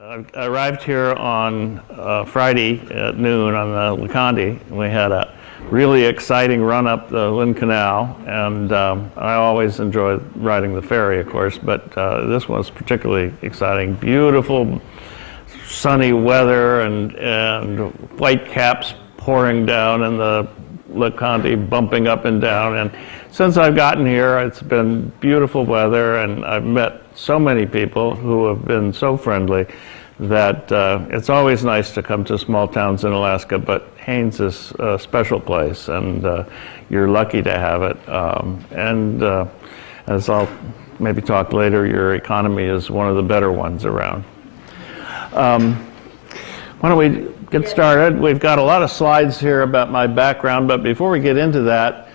I arrived here on Friday at noon on the LeConte. We had a really exciting run up the Lynn Canal, and I always enjoy riding the ferry, of course, but this one was particularly exciting. Beautiful sunny weather and white caps pouring down and the LeConte bumping up and down. And since I've gotten here, it's been beautiful weather, and I've met so many people who have been so friendly that it's always nice to come to small towns in Alaska, but Haines is a special place, and you're lucky to have it. As I'll maybe talk later, your economy is one of the better ones around. Why don't we get started? We've got a lot of slides here about my background, but before we get into that,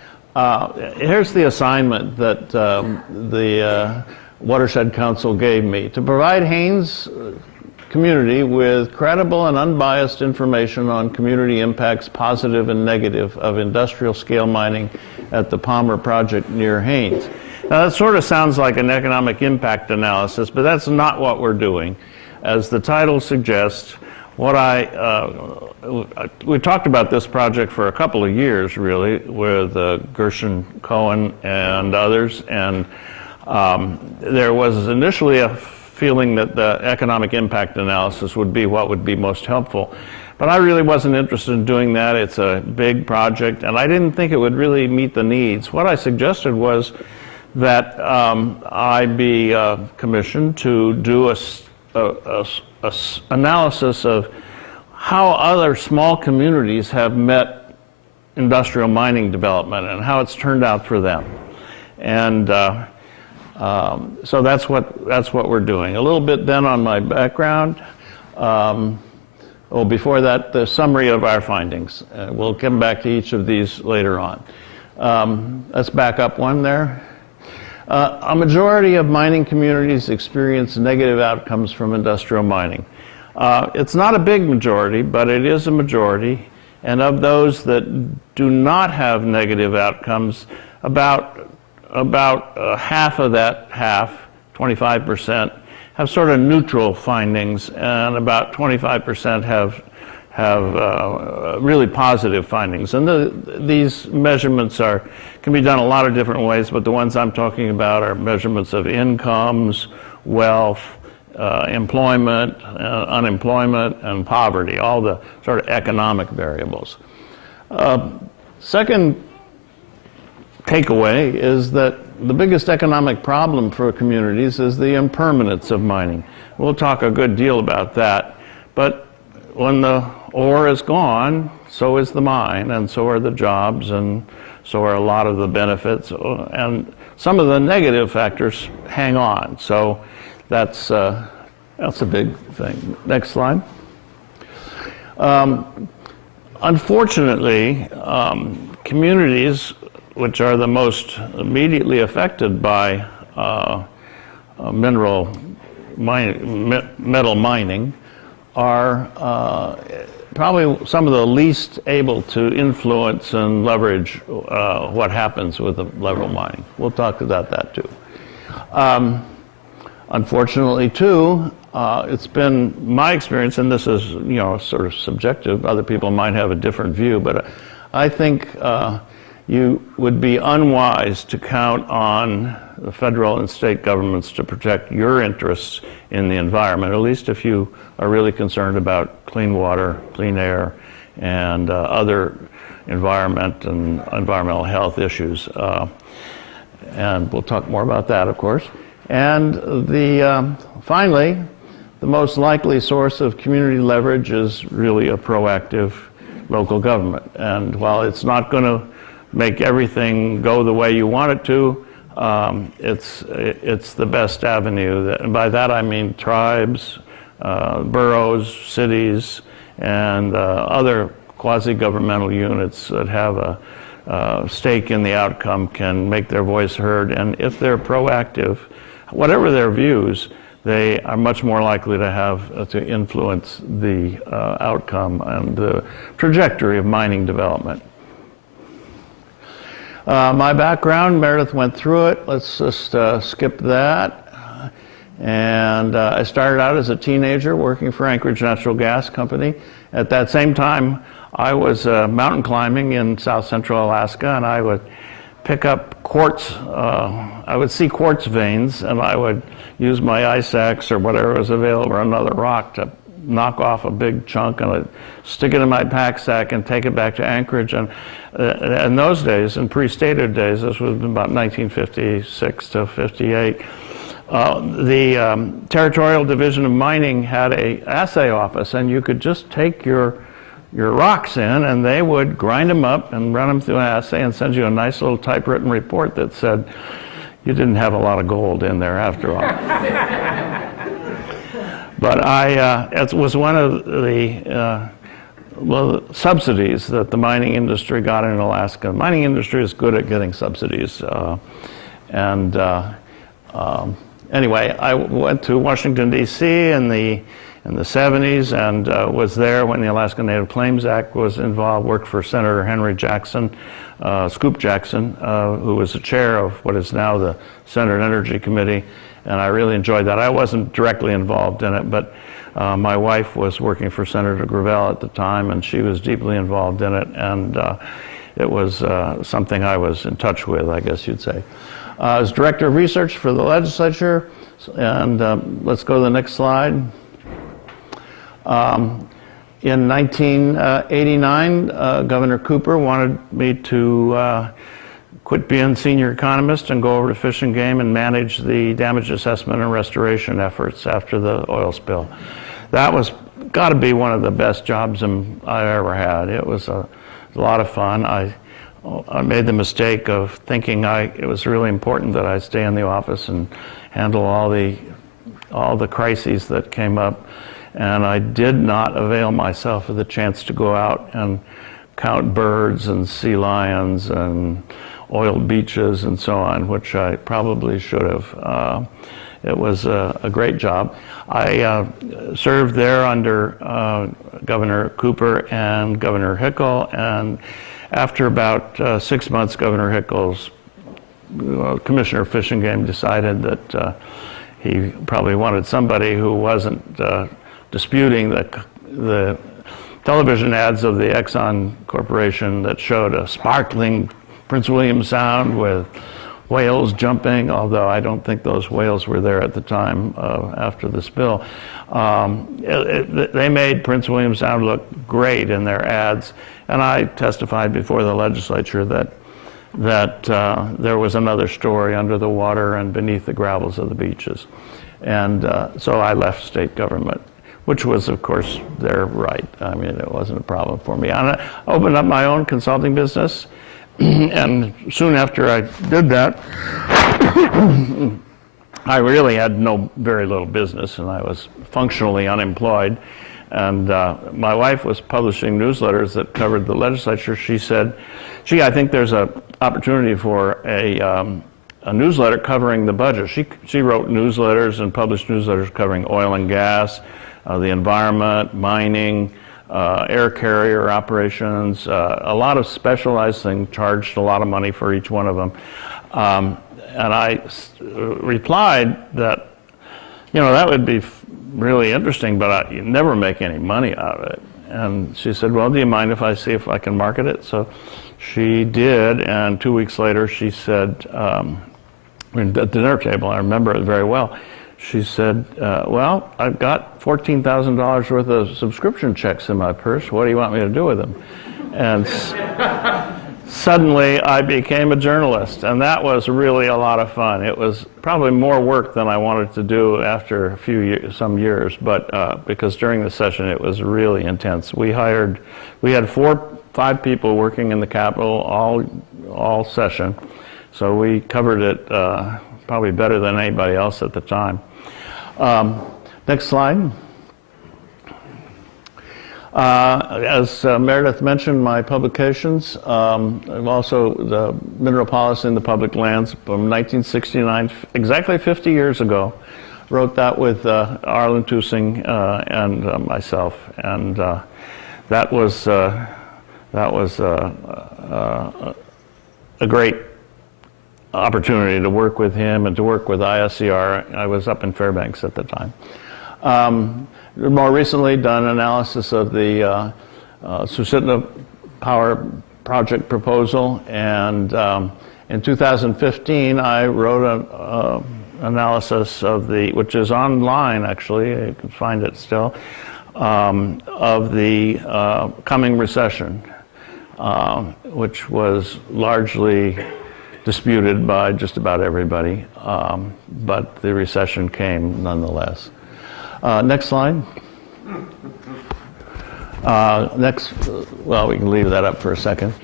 here's the assignment that the Watershed Council gave me: to provide Haines community with credible and unbiased information on community impacts, positive and negative, of industrial scale mining at the Palmer project near Haines. Now that sort of sounds like an economic impact analysis, but that's not what we're doing. As the title suggests, we talked about this project for a couple of years, really, with Gershon Cohen and others, and there was initially a feeling that the economic impact analysis would be what would be most helpful. But I really wasn't interested in doing that. It's a big project, and I didn't think it would really meet the needs. What I suggested was that I be commissioned to do a analysis of how other small communities have met industrial mining development and how it's turned out for them. And so that's what we're doing. A little bit then on my background. Before that, the summary of our findings. We'll come back to each of these later on. Let's back up one there. A majority of mining communities experience negative outcomes from industrial mining. It's not a big majority, but it is a majority. And of those that do not have negative outcomes, about half of that, 25%, have sort of neutral findings, and about 25% have really positive findings. And these measurements can be done a lot of different ways, but the ones I'm talking about are measurements of incomes, wealth, employment, unemployment, and poverty, all the sort of economic variables. Second takeaway is that the biggest economic problem for communities is the impermanence of mining. We'll talk a good deal about that, but when the ore is gone, so is the mine, and so are the jobs, and so are a lot of the benefits, and some of the negative factors hang on. So that's a big thing. Next slide. Unfortunately, communities which are the most immediately affected by metal mining, are probably some of the least able to influence and leverage what happens with the level mining. We'll talk about that too. Unfortunately too, it's been my experience, and this is sort of subjective, other people might have a different view, but I think you would be unwise to count on the federal and state governments to protect your interests in the environment, at least if you are really concerned about clean water, clean air, and other environment and environmental health issues. And we'll talk more about that, of course. And finally, the most likely source of community leverage is really a proactive local government. And while it's not going to make everything go the way you want it to, it's the best avenue. And by that I mean tribes, boroughs, cities, and other quasi-governmental units that have a stake in the outcome can make their voice heard. And if they're proactive, whatever their views, they are much more likely to have to influence the outcome and the trajectory of mining development. My background, Meredith went through it. Let's just skip that. And I started out as a teenager working for Anchorage Natural Gas Company. At that same time, I was mountain climbing in south central Alaska, and I would pick up quartz. I would see quartz veins, and I would use my ice axe or whatever was available or another rock to knock off a big chunk, and I'd stick it in my pack sack and take it back to Anchorage. And in those days, in pre-stated days, this was about 1956 to 58, the Territorial Division of Mining had a assay office, and you could just take your rocks in, and they would grind them up and run them through an assay and send you a nice little typewritten report that said you didn't have a lot of gold in there after all. But it was one of the subsidies that the mining industry got in Alaska. The mining industry is good at getting subsidies. Anyway, I went to Washington, D.C. in the 70s and was there when the Alaska Native Claims Act was involved, worked for Senator Henry Jackson, Scoop Jackson, who was the chair of what is now the Senate Energy Committee, and I really enjoyed that. I wasn't directly involved in it, but my wife was working for Senator Gravel at the time, and she was deeply involved in it, and it was something I was in touch with, I guess you'd say. I was Director of Research for the legislature, and let's go to the next slide. In 1989, Governor Cooper wanted me to quit being senior economist and go over to Fish and Game and manage the damage assessment and restoration efforts after the oil spill. That was got to be one of the best jobs I ever had. It was a lot of fun. I made the mistake of thinking it was really important that I stay in the office and handle all the crises that came up. And I did not avail myself of the chance to go out and count birds and sea lions and oiled beaches and so on, which I probably should have. It was a great job. I served there under Governor Cooper and Governor Hickel, and after about 6 months, Governor Hickel's Commissioner of Fish and Game decided that he probably wanted somebody who wasn't disputing the television ads of the Exxon Corporation that showed a sparkling Prince William Sound with whales jumping, although I don't think those whales were there at the time after the spill. They made Prince William Sound look great in their ads, and I testified before the legislature that there was another story under the water and beneath the gravels of the beaches. And so I left state government, which was, of course, their right. I mean, it wasn't a problem for me. And I opened up my own consulting business, and soon after I did that, I really had very little business, and I was functionally unemployed. And my wife was publishing newsletters that covered the legislature. She said, gee, I think there's an opportunity for a newsletter covering the budget. She wrote newsletters and published newsletters covering oil and gas, the environment, mining, air carrier operations, a lot of specialized things, charged a lot of money for each one of them. And I replied that, that would be really interesting, but you'd never make any money out of it. And she said, well, do you mind if I see if I can market it? So she did, and 2 weeks later she said, at the dinner table, I remember it very well, she said, well, I've got $14,000 worth of subscription checks in my purse. What do you want me to do with them? And suddenly I became a journalist, and that was really a lot of fun. It was probably more work than I wanted to do after some years, but because during the session it was really intense. We had 5 people working in the Capitol all session, so we covered it probably better than anybody else at the time. Next slide. As Meredith mentioned, my publications, I've also the Mineral Policy in the Public Lands from 1969, exactly 50 years ago. Wrote that with Arlen Toosing and myself, and that was a great opportunity to work with him and to work with ISCR. I was up in Fairbanks at the time. More recently, done analysis of the Susitna Power Project proposal, and in 2015, I wrote an analysis of which is online actually, you can find it still, of the coming recession, which was largely disputed by just about everybody, but the recession came nonetheless. Next slide. Well, we can leave that up for a second.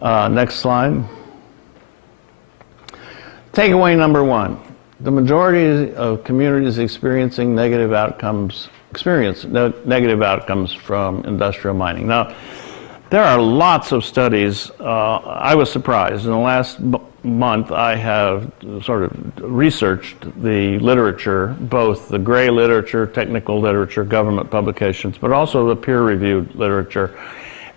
Next slide. Takeaway number one. The majority of communities experiencing negative outcomes from industrial mining. Now, there are lots of studies. I was surprised. In the last month, I have sort of researched the literature, both the gray literature, technical literature, government publications, but also the peer-reviewed literature.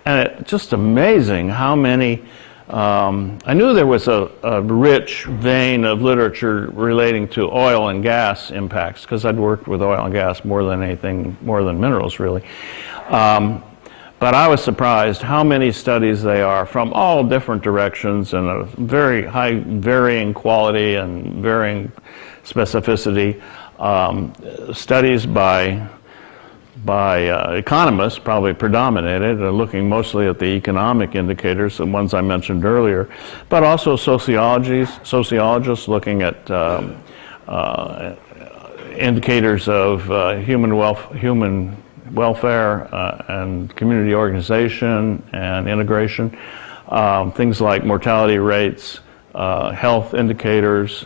And it's just amazing how many. I knew there was a rich vein of literature relating to oil and gas impacts, because I'd worked with oil and gas more than anything, more than minerals, really. But I was surprised how many studies they are from all different directions and a very high varying quality and varying specificity. Studies by economists probably predominated, looking mostly at the economic indicators, the ones I mentioned earlier, but also sociologists looking at indicators of human welfare and community organization and integration, things like mortality rates, health indicators,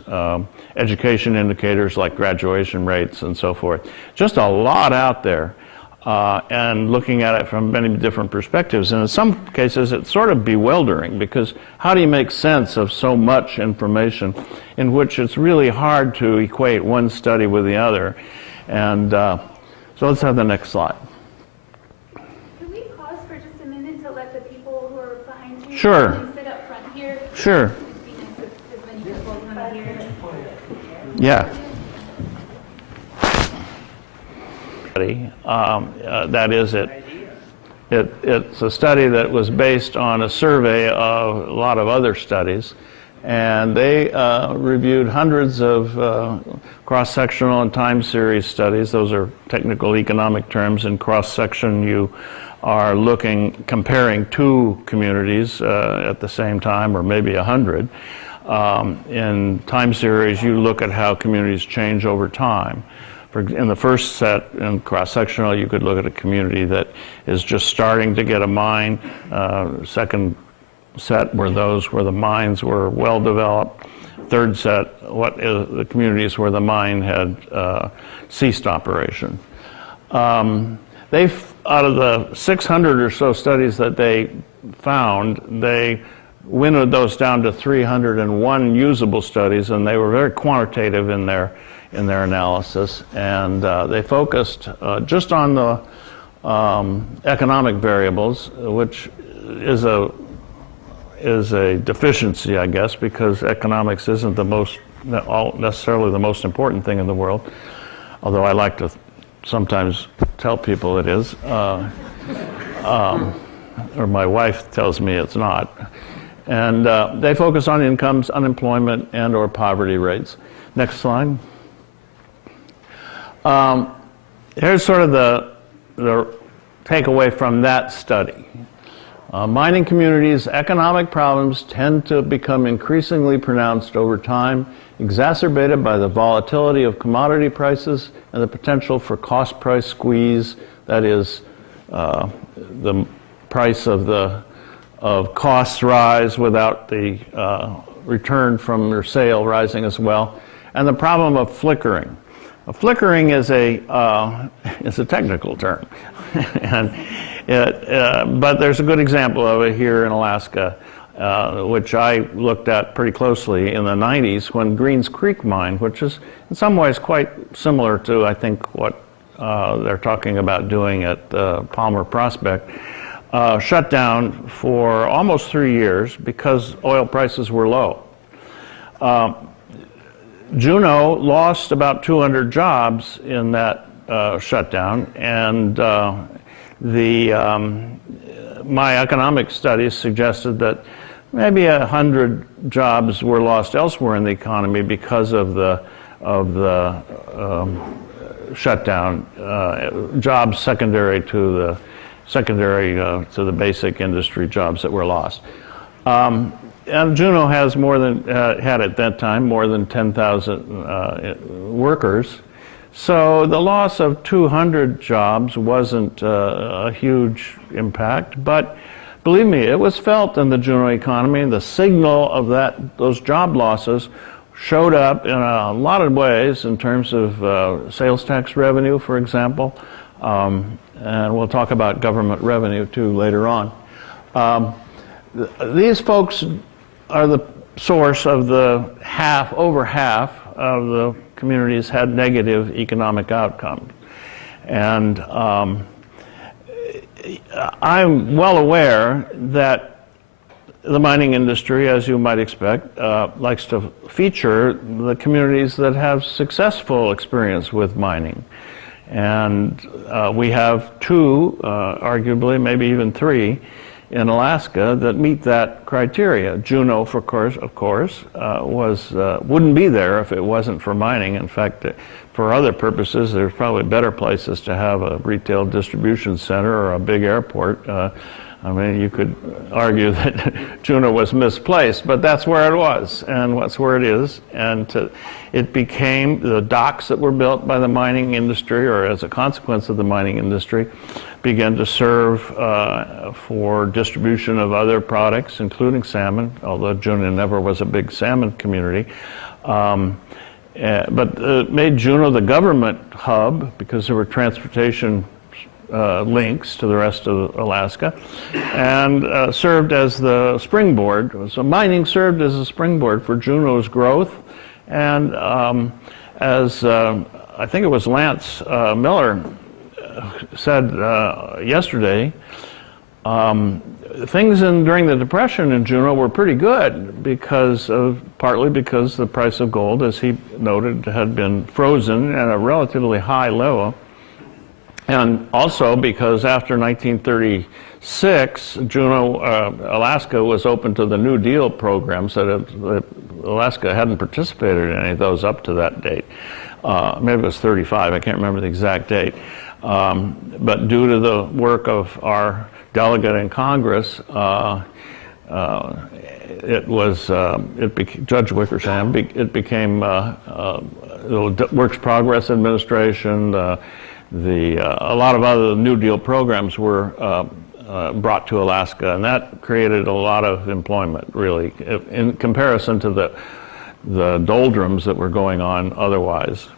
education indicators like graduation rates and so forth. Just a lot out there, and looking at it from many different perspectives. And in some cases it's sort of bewildering, because how do you make sense of so much information in which it's really hard to equate one study with the other? And so let's have the next slide. Can we pause for just a minute to let the people who are behind you Sure. sit up front here? Sure. It'd be nice if as many people come here. Yeah. That is it's a study that was based on a survey of a lot of other studies, and they reviewed hundreds of cross-sectional and time series studies. Those are technical economic terms. In cross-section, you are comparing two communities at the same time, or maybe 100. In time series, you look at how communities change over time. In the first set, in cross-sectional, you could look at a community that is just starting to get a mine. Second set were those where the mines were well developed. Third set, the communities where the mine had ceased operation. Out of the 600 or so studies that they found, they winnowed those down to 301 usable studies, and they were very quantitative in their analysis, and they focused just on the economic variables, which is a deficiency, I guess, because economics isn't necessarily the most important thing in the world, although I like to sometimes tell people it is, or my wife tells me it's not. And they focus on incomes, unemployment, and or poverty rates. Next slide. Here's sort of the takeaway from that study. Mining communities' economic problems tend to become increasingly pronounced over time, exacerbated by the volatility of commodity prices and the potential for cost price squeeze, that is, the price of costs rise without the return from your sale rising as well, and the problem of flickering. Flickering is a technical term, but there's a good example of it here in Alaska, which I looked at pretty closely in the 90s when Greens Creek mine, which is in some ways quite similar to, I think, what they're talking about doing at Palmer Prospect, shut down for almost 3 years because oil prices were low. Juneau lost about 200 jobs in that shutdown, and my economic studies suggested that maybe 100 jobs were lost elsewhere in the economy because of the shutdown, jobs secondary to the basic industry jobs that were lost. And Juneau has more than had at that time more than 10,000 workers. So the loss of 200 jobs wasn't a huge impact, but believe me, it was felt in the Juneau economy. The signal of those job losses showed up in a lot of ways in terms of sales tax revenue, for example, and we'll talk about government revenue too later on. These folks are the source of over half of the communities had negative economic outcomes. And I'm well aware that the mining industry, as you might expect, likes to feature the communities that have successful experience with mining. And we have two, arguably, maybe even three, in Alaska that meet that criteria. Juneau, of course, wouldn't be there if it wasn't for mining. In fact, for other purposes, there's probably better places to have a retail distribution center or a big airport. I mean, you could argue that Juneau was misplaced, but that's where it was, and that's where it is. And it became the docks that were built by the mining industry, or as a consequence of the mining industry, began to serve for distribution of other products, including salmon, although Juneau never was a big salmon community. But it made Juneau the government hub because there were transportation links to the rest of Alaska, and served as the springboard. So mining served as a springboard for Juneau's growth, and as I think it was Lance Miller said yesterday, things during the Depression in Juneau were pretty good partly because the price of gold, as he noted, had been frozen at a relatively high level. And also because after 1936, Juneau, Alaska was open to the New Deal programs that Alaska hadn't participated in any of those up to that date. Maybe it was 35, I can't remember the exact date. But due to the work of our delegate in Congress, Judge Wickersham, it became the Works Progress Administration, a lot of other New Deal programs were brought to Alaska, and that created a lot of employment, really, in comparison to the doldrums that were going on otherwise.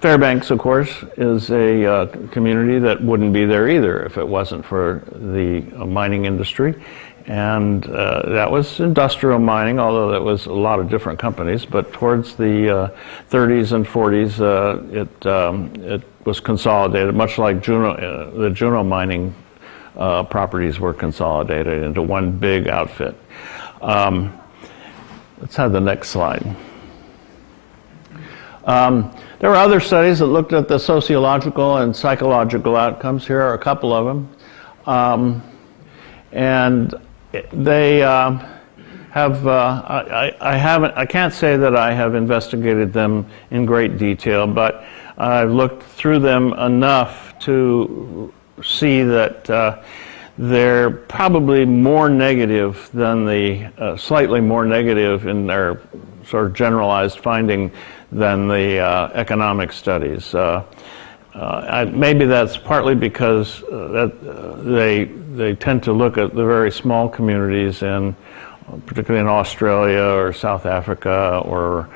Fairbanks, of course, is a community that wouldn't be there either if it wasn't for the mining industry. And that was industrial mining, although that was a lot of different companies. But towards the 30s and 40s, it was consolidated, much like the Juneau mining properties were consolidated into one big outfit. Let's have the next slide. There were other studies that looked at the sociological and psychological outcomes. Here are a couple of them. And they have, I can't say that I have investigated them in great detail, but I've looked through them enough to see that they're probably more negative than slightly more negative in their sort of generalized finding than the economic studies. Maybe that's partly because they tend to look at the very small communities particularly in Australia or South Africa or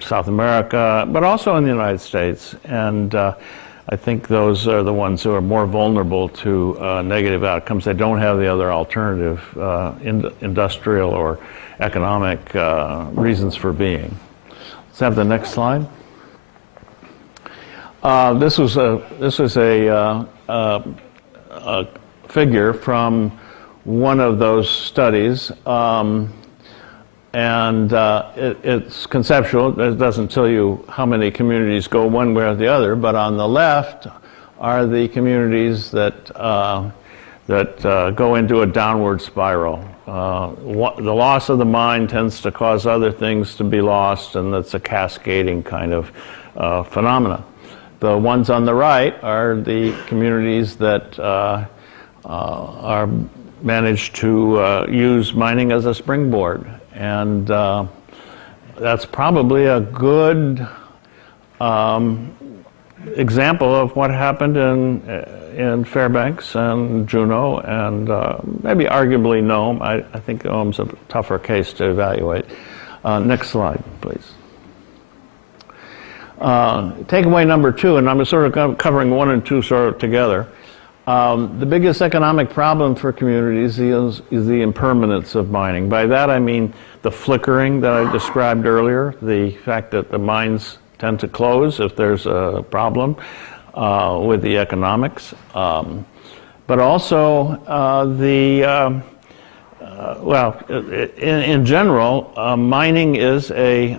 South America, but also in the United States. And I think those are the ones who are more vulnerable to negative outcomes. They don't have the other alternative industrial or economic reasons for being. Let's have the next slide. This was a figure from one of those studies, and it's conceptual. It doesn't tell you how many communities go one way or the other, but on the left are the communities that go into a downward spiral. The loss of the mine tends to cause other things to be lost, and that's a cascading kind of phenomena. The ones on the right are the communities that are managed to use mining as a springboard, and that's probably a good example of what happened in Fairbanks and Juneau, and maybe arguably Nome. I think Nome's a tougher case to evaluate. Next slide, please. Takeaway number 2, and I'm sort of covering 1 and 2 sort of together. The biggest economic problem for communities is the impermanence of mining. By that I mean the flickering that I described earlier, the fact that the mines tend to close if there's a problem with the economics, but also in general, mining is a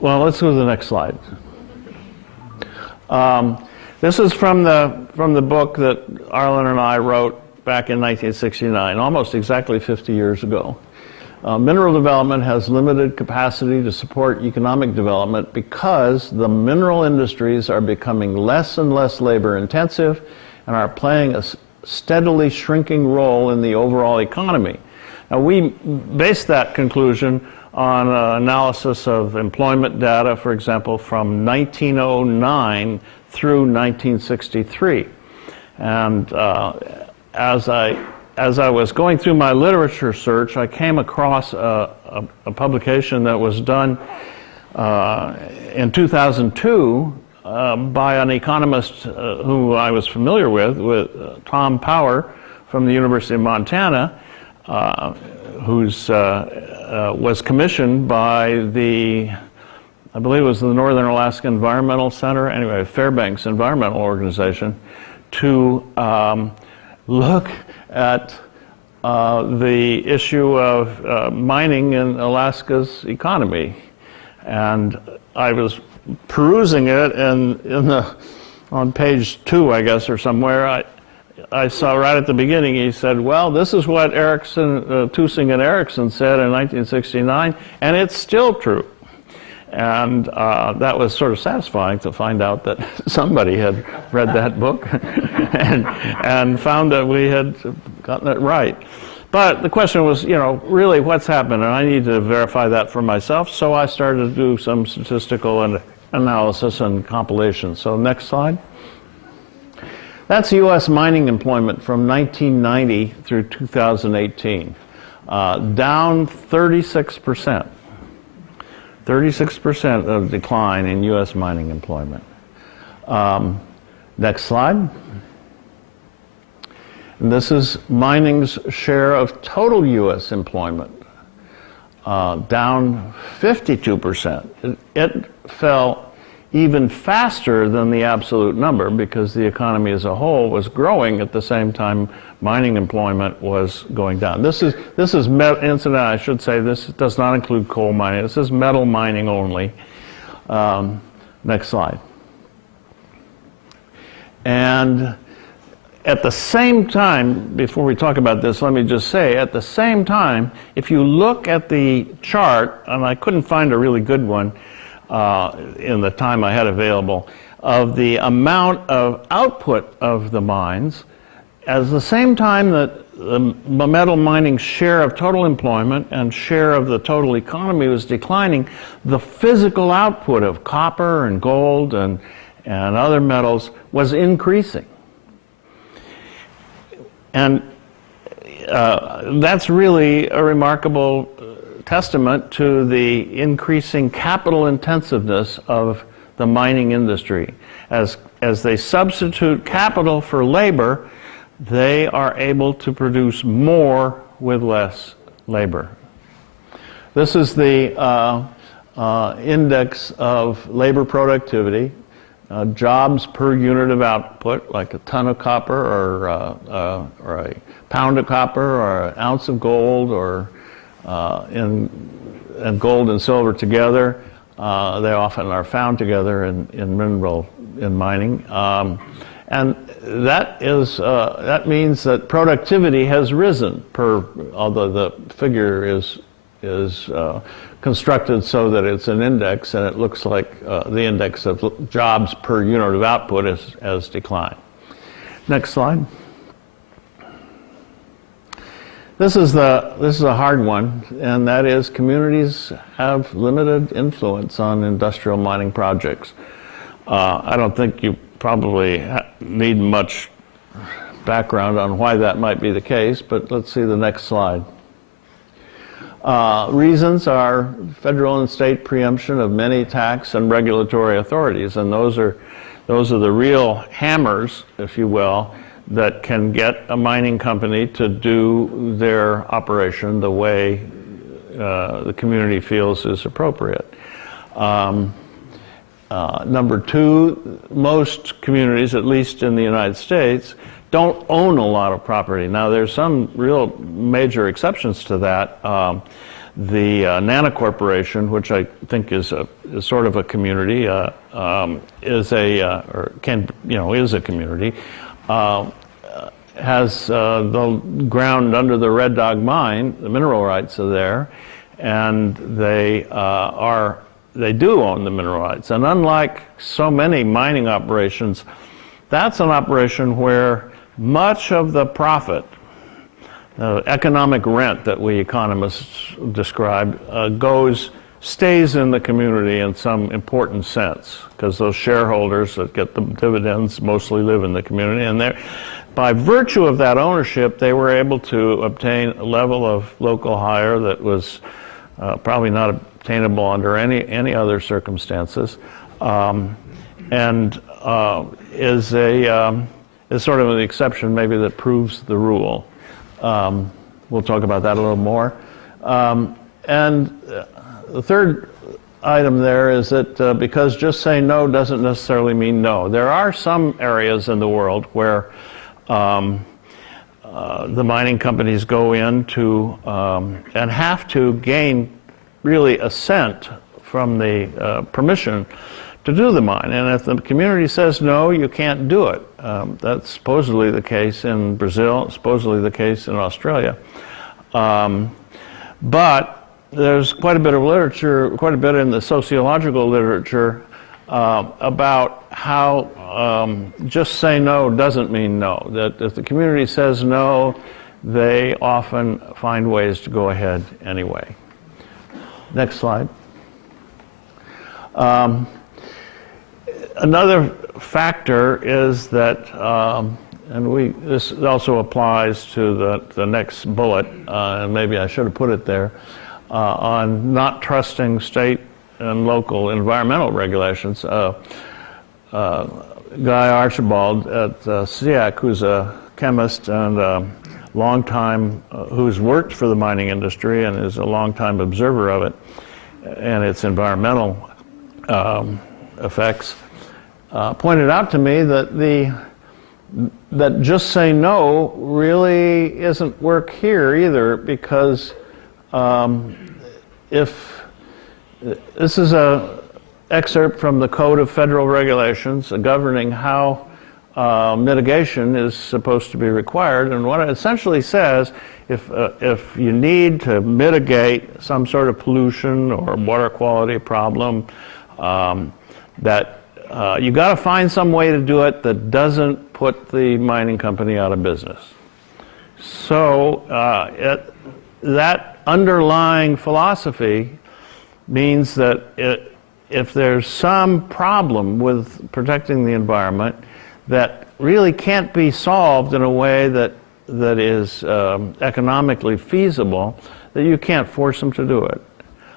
well, let's go to the next slide. This is from the book that Arlen and I wrote back in 1969, almost exactly 50 years ago. Mineral development has limited capacity to support economic development because the mineral industries are becoming less and less labor intensive and are playing a steadily shrinking role in the overall economy. Now, we based that conclusion on analysis of employment data, for example, from 1909 through 1963. And as I was going through my literature search, I came across a publication that was done in 2002 by an economist who I was familiar with Tom Power from the University of Montana, was commissioned by I believe it was the Northern Alaska Environmental Center, anyway, Fairbanks Environmental Organization, to look at the issue of mining in Alaska's economy. And I was perusing it, and on page 2, I guess, or somewhere, I saw right at the beginning, he said, well, this is what Tusing and Erickson said in 1969, and it's still true. And that was sort of satisfying to find out that somebody had read that book and found that we had gotten it right. But the question was, really what's happened? And I need to verify that for myself, so I started to do some statistical analysis and compilation. So next slide. That's U.S. mining employment from 1990 through 2018, down 36%. 36% of decline in U.S. mining employment. Next slide. And this is mining's share of total U.S. employment, down 52%. It fell even faster than the absolute number because the economy as a whole was growing at the same time mining employment was going down. This is incident, I should say, this does not include coal mining. This is metal mining only. Next slide. And at the same time, before we talk about this, let me just say, at the same time, if you look at the chart, and I couldn't find a really good one in the time I had available, of the amount of output of the mines, at the same time that the metal mining share of total employment and share of the total economy was declining, the physical output of copper and gold and other metals was increasing. And that's really a remarkable testament to the increasing capital intensiveness of the mining industry. As they substitute capital for labor, they are able to produce more with less labor. This is the index of labor productivity, jobs per unit of output, like a ton of copper or a pound of copper or an ounce of gold or and gold and silver together. They often are found together in mining. And that means that productivity has risen although the figure is constructed so that it's an index, and it looks like the index of jobs per unit of output has declined. Next slide. This is a hard one, and that is communities have limited influence on industrial mining projects. I don't think you probably need much background on why that might be the case, but let's see the next slide. Reasons are federal and state preemption of many tax and regulatory authorities, and those are the real hammers, if you will, that can get a mining company to do their operation the way the community feels is appropriate. Number two, most communities, at least in the United States, don't own a lot of property. Now, there's some real major exceptions to that. The Nana Corporation, which I think is sort of a community, is a community. Has the ground under the Red Dog mine, the mineral rights are there, and they do own the mineral rights. And unlike so many mining operations, that's an operation where much of the profit, economic rent that we economists describe, stays in the community in some important sense, because those shareholders that get the dividends mostly live in the community, and by virtue of that ownership, they were able to obtain a level of local hire that was probably not obtainable under any other circumstances, and is sort of an exception maybe that proves the rule. We'll talk about that a little more. And the third item there is that because just saying no doesn't necessarily mean no. There are some areas in the world where the mining companies go in and have to gain really assent from the permission to do the mine. And if the community says no, you can't do it. That's supposedly the case in Brazil, supposedly the case in Australia. But there's quite a bit of literature, quite a bit in the sociological literature about how just say no doesn't mean no. That if the community says no, they often find ways to go ahead anyway. Next slide. Another factor is that, this also applies to the next bullet, and maybe I should have put it there, on not trusting state and local environmental regulations. Guy Archibald at SEAC, who's a chemist and who's worked for the mining industry and is a long-time observer of it and its environmental effects, pointed out to me that just say no really isn't work here either, because if this is a excerpt from the Code of Federal Regulations governing how mitigation is supposed to be required, and what it essentially says, if you need to mitigate some sort of pollution or water quality problem, that you got to find some way to do it that doesn't put the mining company out of business. So that underlying philosophy means that if there's some problem with protecting the environment that really can't be solved in a way that is economically feasible, that you can't force them to do it.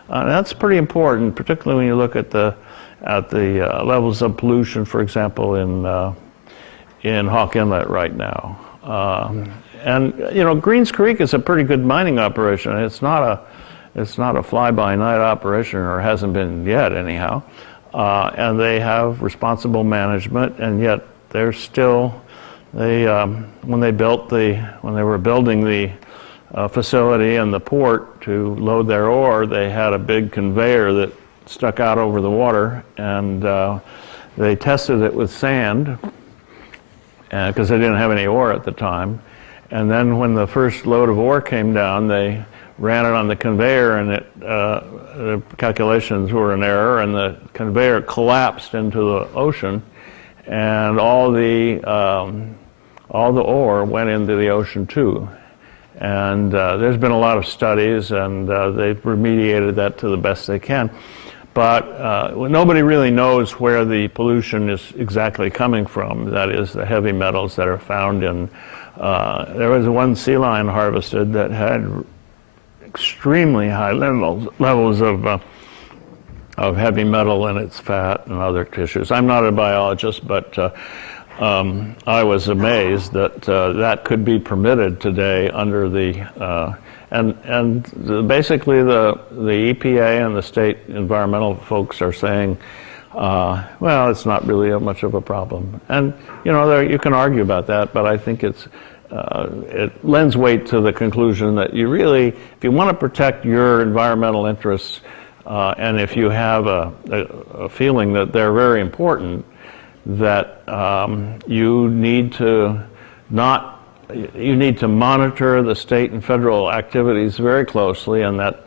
That's pretty important, particularly when you look at the levels of pollution, for example, in Hawk Inlet right now. And Greens Creek is a pretty good mining operation. It's not It's not a fly-by-night operation, or hasn't been yet anyhow. And they have responsible management, and yet they're still, when they were building the facility and the port to load their ore, they had a big conveyor that stuck out over the water, and they tested it with sand because they didn't have any ore at the time. And then when the first load of ore came down, they ran it on the conveyor, and the calculations were in error, and the conveyor collapsed into the ocean, and all the ore went into the ocean too. And there's been a lot of studies, and they've remediated that to the best they can. But nobody really knows where the pollution is exactly coming from. That is, the heavy metals that are found in. There was one sea lion harvested that had extremely high levels of heavy metal in its fat and other tissues. I'm not a biologist, but I was amazed that that could be permitted today under the basically the EPA and the state environmental folks are saying, well, it's not really much of a problem. And you can argue about that, but I think it lends weight to the conclusion that you really, if you want to protect your environmental interests, and if you have a feeling that they're very important, that you need to monitor the state and federal activities very closely, and that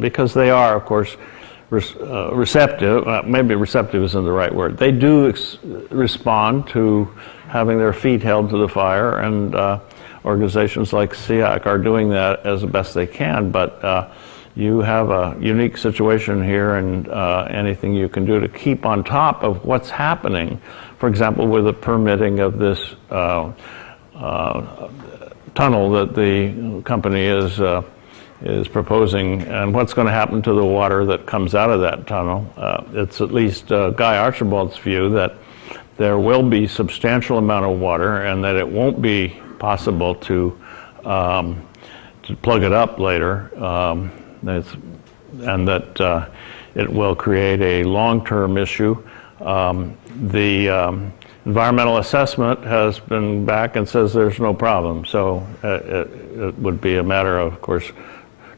because they are, of course, receptive. Maybe receptive isn't the right word. They do respond to having their feet held to the fire, and organizations like SEAC are doing that as best they can. But you have a unique situation here, and anything you can do to keep on top of what's happening, for example, with the permitting of this tunnel that the company is proposing, and what's going to happen to the water that comes out of that tunnel. It's at least Guy Archibald's view that there will be substantial amount of water, and that it won't be possible to plug it up later, and that it will create a long-term issue. The environmental assessment has been back and says there's no problem. So it would be a matter of course,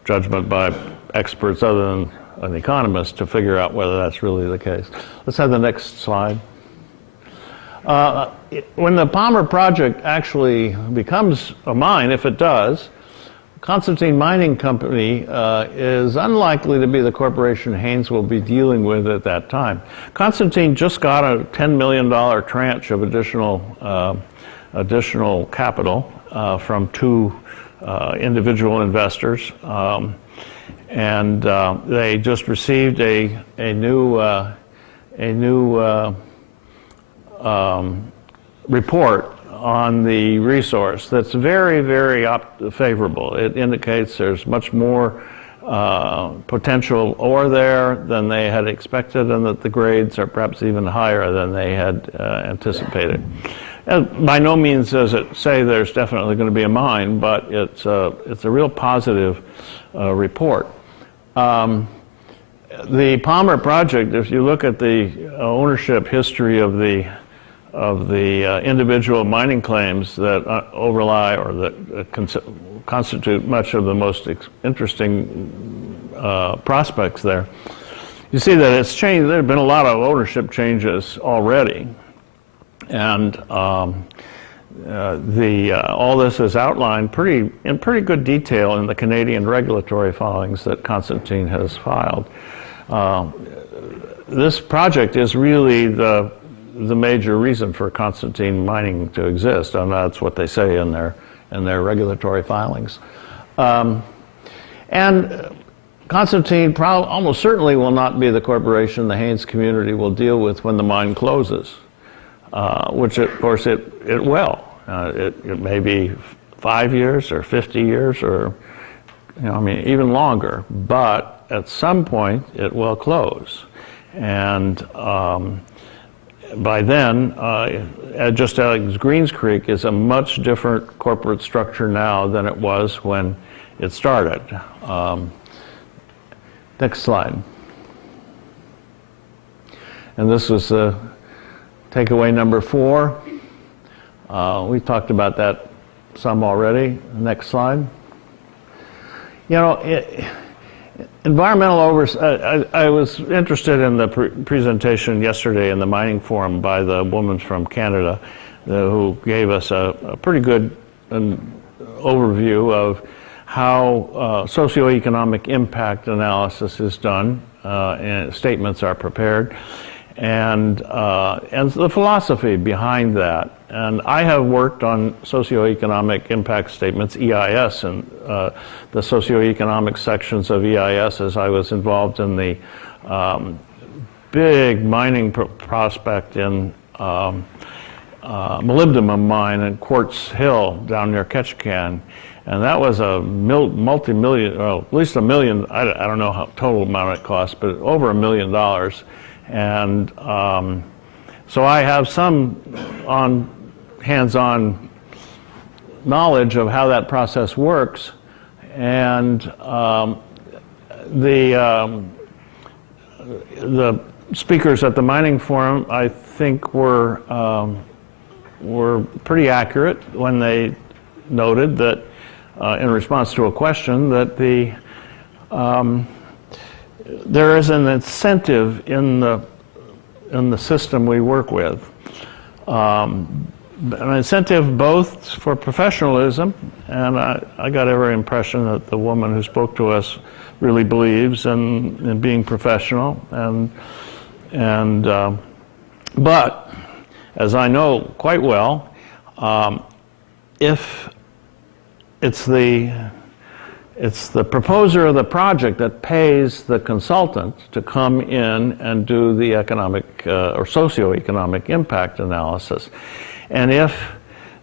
judgment by experts other than an economist to figure out whether that's really the case. Let's have the next slide. When the Palmer project actually becomes a mine, if it does, Constantine Mining Company is unlikely to be the corporation Haynes will be dealing with at that time. Constantine just got a $10 million tranche of additional capital from two individual investors, and they just received a new report on the resource that's very, very favorable. It indicates there's much more potential ore there than they had expected, and that the grades are perhaps even higher than they had anticipated. And by no means does it say there's definitely going to be a mine, but it's a real positive report. The Palmer project, if you look at the ownership history of the individual mining claims that overlie or that constitute much of the most interesting prospects there, you see that it's changed. There have been a lot of ownership changes already, and all this is outlined in pretty good detail in the Canadian regulatory filings that Constantine has filed. This project is really the major reason for Constantine Mining to exist, and that's what they say in their regulatory filings. And Constantine almost certainly will not be the corporation the Haynes community will deal with when the mine closes, which of course it will. It may be 5 years or 50 years or even longer, but at some point it will close. And by then, just as Greens Creek is a much different corporate structure now than it was when it started. Next slide. And this was takeaway number 4. We talked about that some already. Next slide. You know, environmental oversight. I was interested in the presentation yesterday in the mining forum by the woman from Canada who gave us a pretty good overview of how socioeconomic impact analysis is done, and statements are prepared, and the philosophy behind that. And I have worked on socioeconomic impact statements, EIS, and the socioeconomic sections of EIS as I was involved in the big mining prospect in molybdenum mine in Quartz Hill down near Ketchikan. And that was a multi-million, well, at least $1 million, I don't know how total amount it cost, but over $1 million. And so I have some hands-on knowledge of how that process works. And the speakers at the mining forum, I think, were pretty accurate when they noted that, in response to a question, that there is an incentive in the system we work with, an incentive both for professionalism, and I got every impression that the woman who spoke to us really believes in being professional, but as I know quite well, if it's the proposer of the project that pays the consultant to come in and do the economic or socioeconomic impact analysis. And if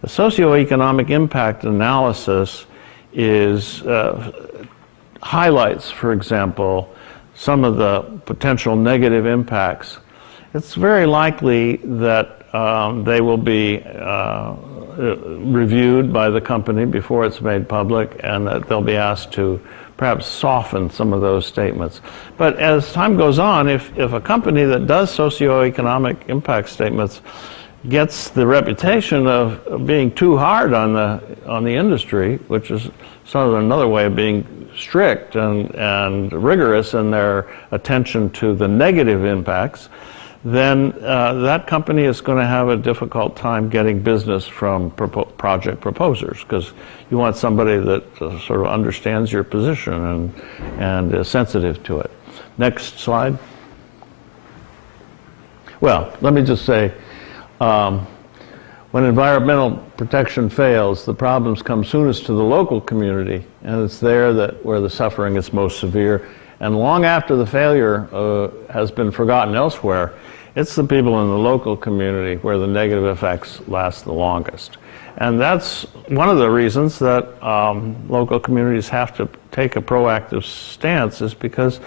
the socioeconomic impact analysis highlights, for example, some of the potential negative impacts, it's very likely that they will be reviewed by the company before it's made public, and that they'll be asked to perhaps soften some of those statements. But as time goes on, if a company that does socioeconomic impact statements gets the reputation of being too hard on the industry, which is sort of another way of being strict and rigorous in their attention to the negative impacts, then that company is going to have a difficult time getting business from project proposers, because you want somebody that sort of understands your position and is sensitive to it. Next slide. Well, let me just say, when environmental protection fails, the problems come soonest to the local community, and it's there where the suffering is most severe. And long after the failure has been forgotten elsewhere, it's the people in the local community where the negative effects last the longest. And that's one of the reasons that local communities have to take a proactive stance, is because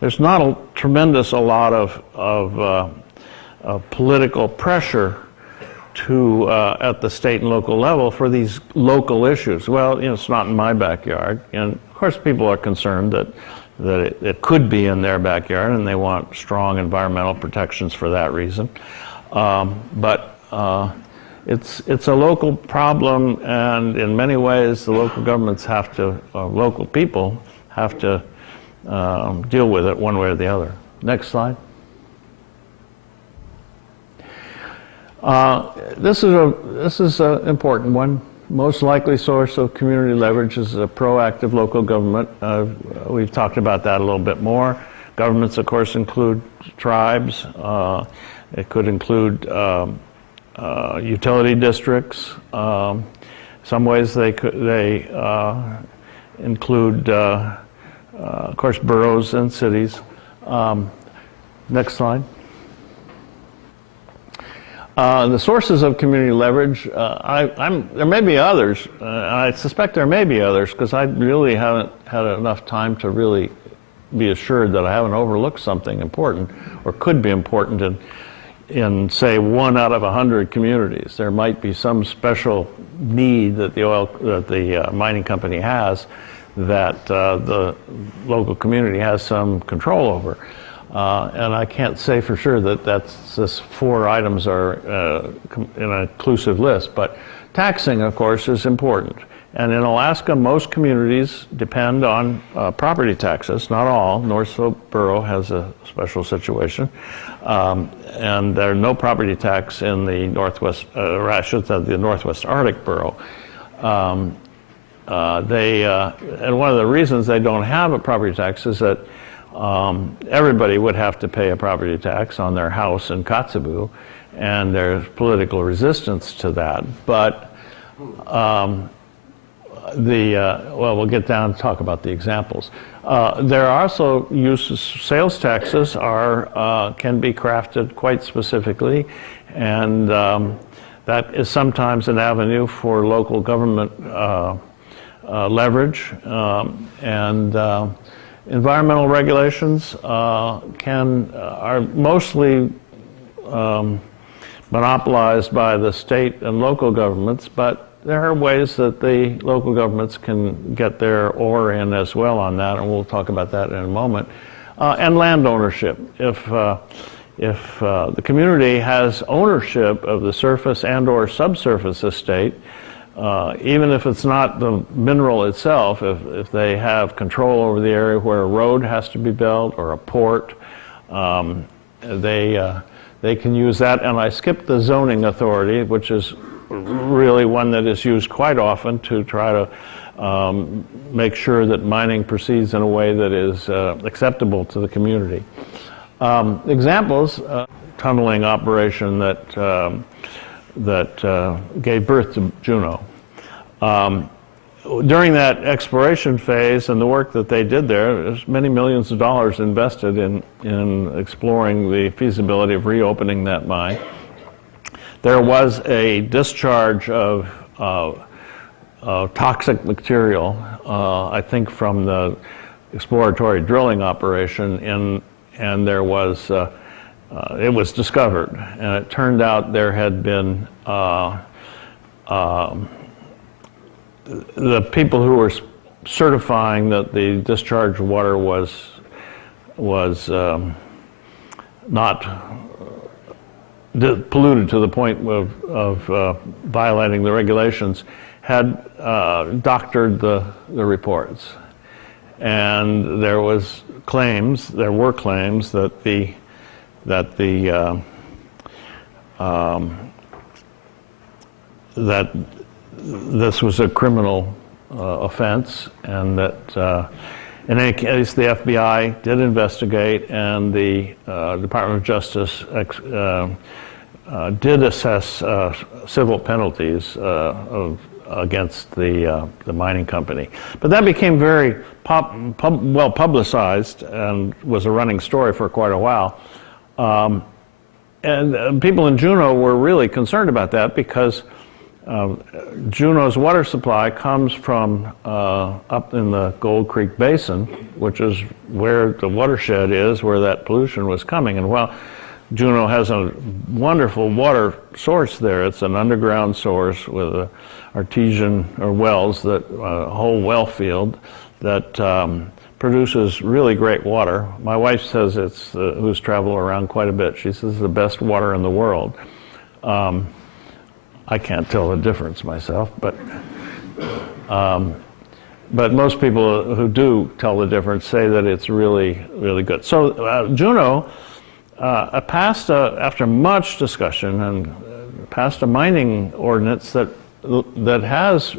there's not a tremendous lot of political pressure at the state and local level for these local issues. Well, it's not in my backyard. And of course people are concerned that it could be in their backyard, and they want strong environmental protections for that reason. But it's a local problem, and in many ways the local governments local people have to deal with it one way or the other. Next slide. This is an important one. Most likely source of community leverage is a proactive local government. We've talked about that a little bit more. Governments, of course, include tribes. It could include utility districts. Some ways they include, of course, boroughs and cities. Next slide. The sources of community leverage, there may be others. I suspect there may be others, because I really haven't had enough time to really be assured that I haven't overlooked something important, or could be important in say 1 out of 100 communities. There might be some special need that the mining company has that the local community has some control over. And I can't say for sure that this 4 items are in an inclusive list, but taxing, of course, is important. And in Alaska, most communities depend on property taxes, not all. North Slope Borough has a special situation. And there's no property tax in the Northwest, or I should say the Northwest Arctic Borough. And one of the reasons they don't have a property tax is that everybody would have to pay a property tax on their house in Kotzebue, and there's political resistance to that. But well, we'll get down and talk about the examples. There are also uses, sales taxes can be crafted quite specifically, and that is sometimes an avenue for local government leverage. Environmental regulations are mostly monopolized by the state and local governments, but there are ways that the local governments can get their oar in as well on that, and we'll talk about that in a moment. And land ownership. If the community has ownership of the surface and or subsurface estate, even if it's not the mineral itself, if they have control over the area where a road has to be built or a port, they can use that. And I skipped the zoning authority, which is really one that is used quite often to try to make sure that mining proceeds in a way that is acceptable to the community. Examples, tunneling operation that gave birth to Juneau. During that exploration phase and the work that they did there's many millions of dollars invested in exploring the feasibility of reopening that mine. There was a discharge of toxic material, I think from the exploratory drilling operation, and there was, it was discovered, and it turned out there had been, the people who were certifying that the discharged water was not polluted to the point of violating the regulations, had doctored the reports. And there were claims that that this was a criminal offense, and that in any case the FBI did investigate, and the Department of Justice did assess civil penalties against the mining company. But that became very well publicized and was a running story for quite a while. And people in Juneau were really concerned about that, because Juneau's water supply comes from up in the Gold Creek Basin, which is where the watershed is, where that pollution was coming. And while Juneau has a wonderful water source there, it's an underground source with a artesian or wells, that whole well field that produces really great water. My wife says it's, who's traveled around quite a bit, she says it's the best water in the world. I can't tell the difference myself, but most people who do tell the difference say that it's really, really good. So Juneau passed, after much discussion, and passed a mining ordinance that has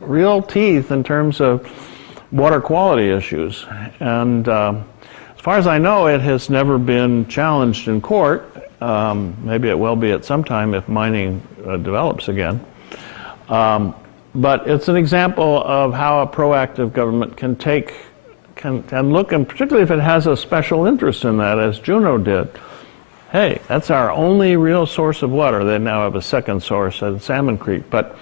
real teeth in terms of water quality issues. And as far as I know, it has never been challenged in court. Maybe it will be at some time if mining develops again. But it's an example of how a proactive government can look, and particularly if it has a special interest in that, as Juneau did. Hey, that's our only real source of water. They now have a second source at Salmon Creek, but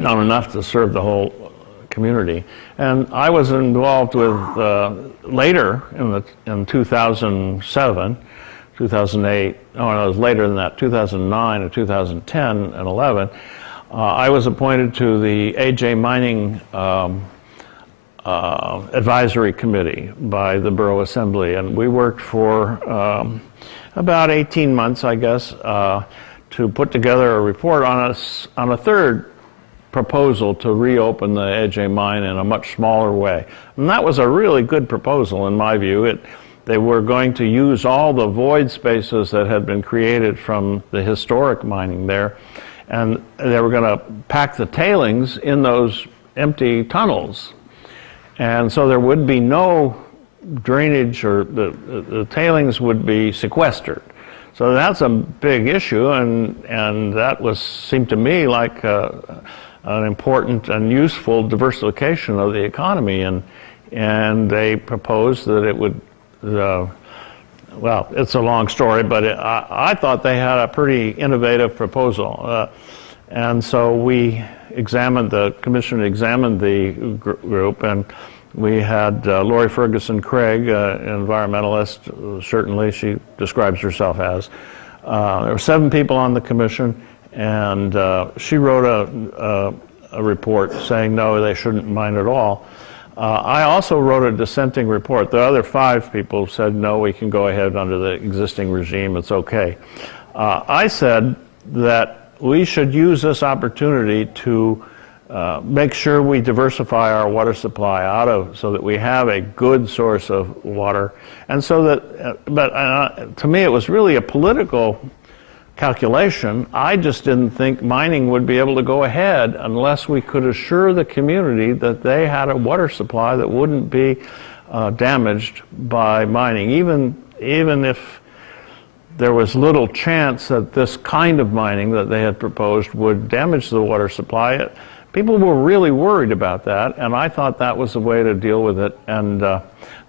not enough to serve the whole community. And I was involved with, later in 2007, 2008, no, it was later than that, 2009 or 2010 and 11, I was appointed to the AJ Mining advisory committee by the Borough Assembly, and we worked for about 18 months, I guess, to put together a report on a third proposal to reopen the AJ mine in a much smaller way. And that was a really good proposal in my view. They were going to use all the void spaces that had been created from the historic mining there, and they were going to pack the tailings in those empty tunnels. And so there would be no drainage, or the tailings would be sequestered. So that's a big issue, and that seemed to me like an important and useful diversification of the economy. And they proposed that it would, well, it's a long story, but I thought they had a pretty innovative proposal. And so the commission examined the group, and we had Lori Ferguson Craig, an environmentalist, certainly she describes herself as. There were 7 people on the commission, and she wrote a report saying no, they shouldn't mine at all. I also wrote a dissenting report. The other 5 people said no, we can go ahead under the existing regime, it's okay. I said that we should use this opportunity to make sure we diversify our water supply so that we have a good source of water. And so that, but to me it was really a political calculation. I just didn't think mining would be able to go ahead unless we could assure the community that they had a water supply that wouldn't be damaged by mining, even if there was little chance that this kind of mining that they had proposed would damage the water supply. People were really worried about that, and I thought that was the way to deal with it. And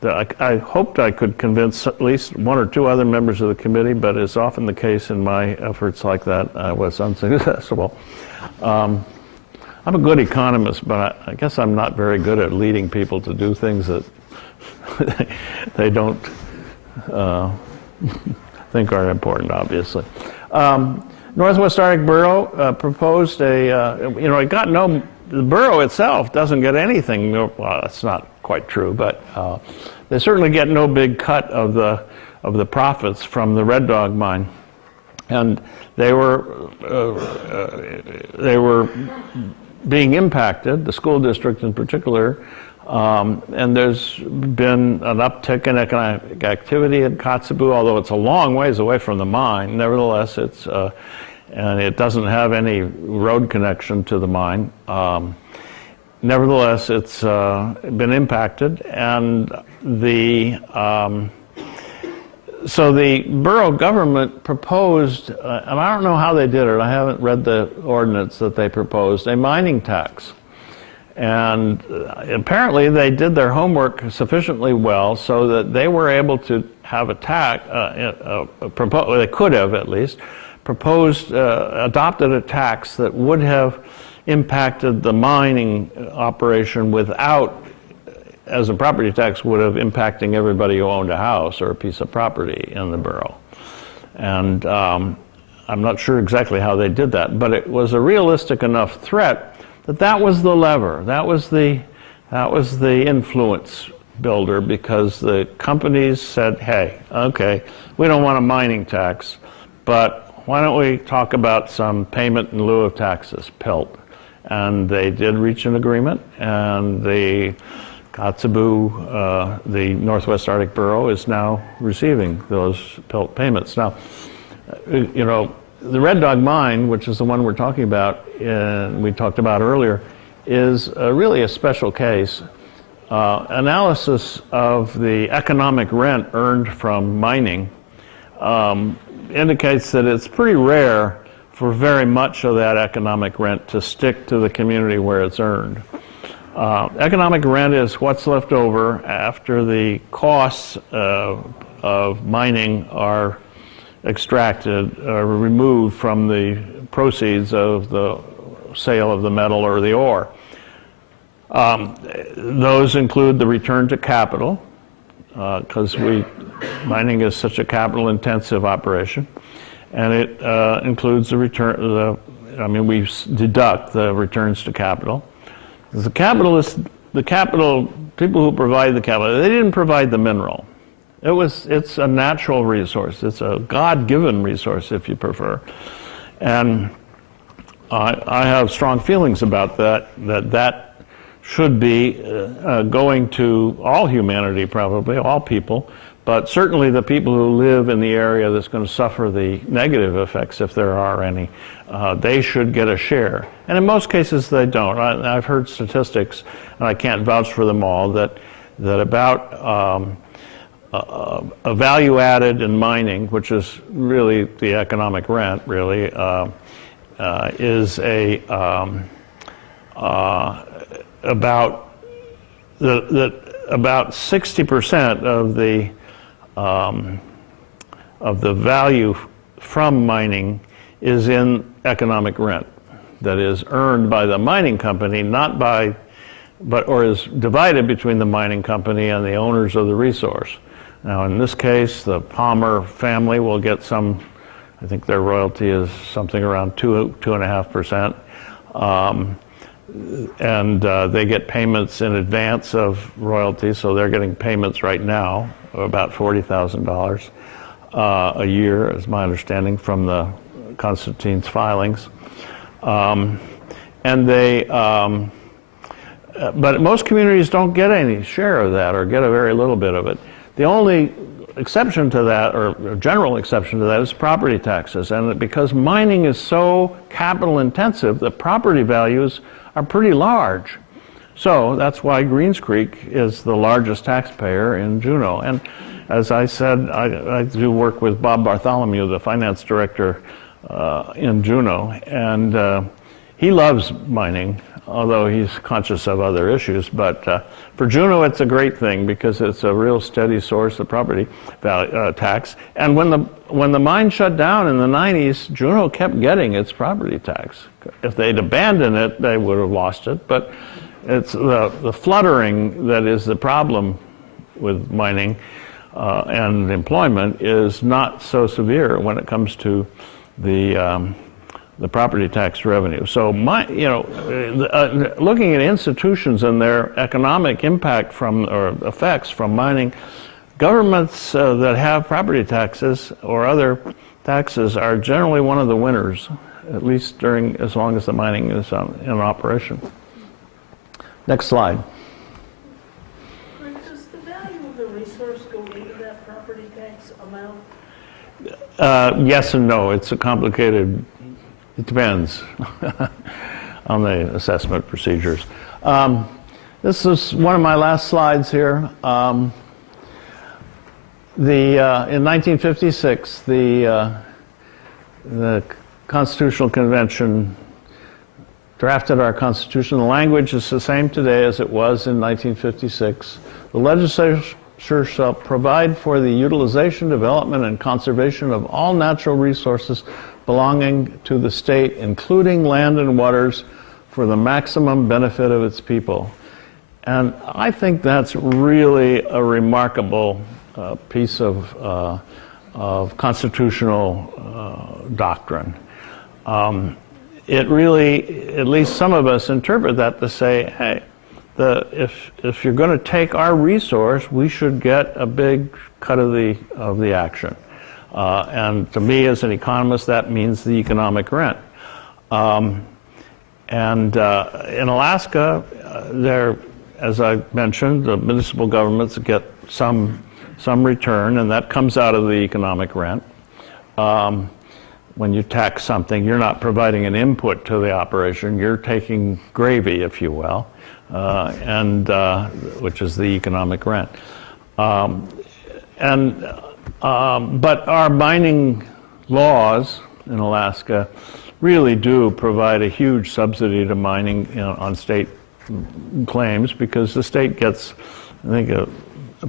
I hoped I could convince at least 1 or 2 other members of the committee, but as often the case in my efforts like that, I was unsuccessful. I'm a good economist, but I guess I'm not very good at leading people to do things that they don't think are important, obviously. Northwest Arctic Borough proposed the borough itself doesn't get anything. Well, that's not quite true, but they certainly get no big cut of the profits from the Red Dog mine, and they were being impacted, the school district in particular. And there's been an uptick in economic activity at Kotzebue, although it's a long ways away from the mine. Nevertheless, and it doesn't have any road connection to the mine. Nevertheless, it's been impacted, and so the borough government proposed, and I don't know how they did it, I haven't read the ordinance that they proposed, a mining tax. And apparently they did their homework sufficiently well so that they were able to have they could have at least, adopted a tax that would have impacted the mining operation without, as a property tax would have, impacting everybody who owned a house or a piece of property in the borough. And I'm not sure exactly how they did that, but it was a realistic enough threat that was the lever, that was the influence builder, because the companies said, hey, okay, we don't want a mining tax, but why don't we talk about some payment in lieu of taxes, PILT. And they did reach an agreement, and the Kotzebue, the Northwest Arctic Borough, is now receiving those PILT payments. Now, the Red Dog mine, which is the one we're talking about, we talked about earlier, is really a special case. Analysis of the economic rent earned from mining indicates that it's pretty rare for very much of that economic rent to stick to the community where it's earned. Economic rent is what's left over after the costs of mining are extracted or removed from the proceeds of the sale of the metal or the ore. Those include the return to capital, because mining is such a capital-intensive operation, and it includes the return. We deduct the returns to capital. The capital is the capital, people who provide the capital, they didn't provide the mineral. It's a natural resource. It's a God-given resource, if you prefer. And I have strong feelings about that should be going to all humanity, probably, all people, but certainly the people who live in the area that's going to suffer the negative effects, if there are any, they should get a share. And in most cases, they don't. I've heard statistics, and I can't vouch for them all, that about a value added in mining, which is really the economic rent, really, is about 60% of the value from mining is in economic rent, that is earned by the mining company, not by, or is divided between the mining company and the owners of the resource. Now, in this case, the Palmer family will get some. I think their royalty is something around 2.5%. And they get payments in advance of royalties, so they're getting payments right now of about $40,000 a year, is my understanding from the Constantine's filings. And they, but most communities don't get any share of that or get a very little bit of it. The only exception to that, or a general exception to that, is property taxes. And because mining is so capital intensive, the property values are pretty large. So that's why Greens Creek is the largest taxpayer in Juneau. And as I said, I do work with Bob Bartholomew, the finance director in Juneau, and he loves mining, although he's conscious of other issues. But for Juneau, it's a great thing because it's a real steady source of property value, tax. And when the mine shut down in the 90s, Juneau kept getting its property tax. If they'd abandoned it, they would have lost it. But it's the fluttering that is the problem with mining and employment is not so severe when it comes to the property tax revenue. So, looking at institutions and their economic impact from, or effects from mining, governments that have property taxes or other taxes are generally one of the winners, at least during, as long as the mining is in operation. Next slide. Does the value of the resource go into that property tax amount? Yes and no. It's a complicated. It depends on the assessment procedures. This is one of my last slides here. In 1956, the Constitutional Convention drafted our Constitution. The language is the same today as it was in 1956. The legislature shall provide for the utilization, development, and conservation of all natural resources belonging to the state, including land and waters, for the maximum benefit of its people. And I think that's really a remarkable piece of constitutional doctrine. It really, at least some of us interpret that to say, hey, if you're going to take our resource, we should get a big cut of the action. And to me, as an economist, that means the economic rent. In Alaska, as I mentioned, the municipal governments get some return, and that comes out of the economic rent. When you tax something, you're not providing an input to the operation, you're taking gravy, if you will, which is the economic rent. But our mining laws in Alaska really do provide a huge subsidy to mining, on state claims, because the state gets, I think, a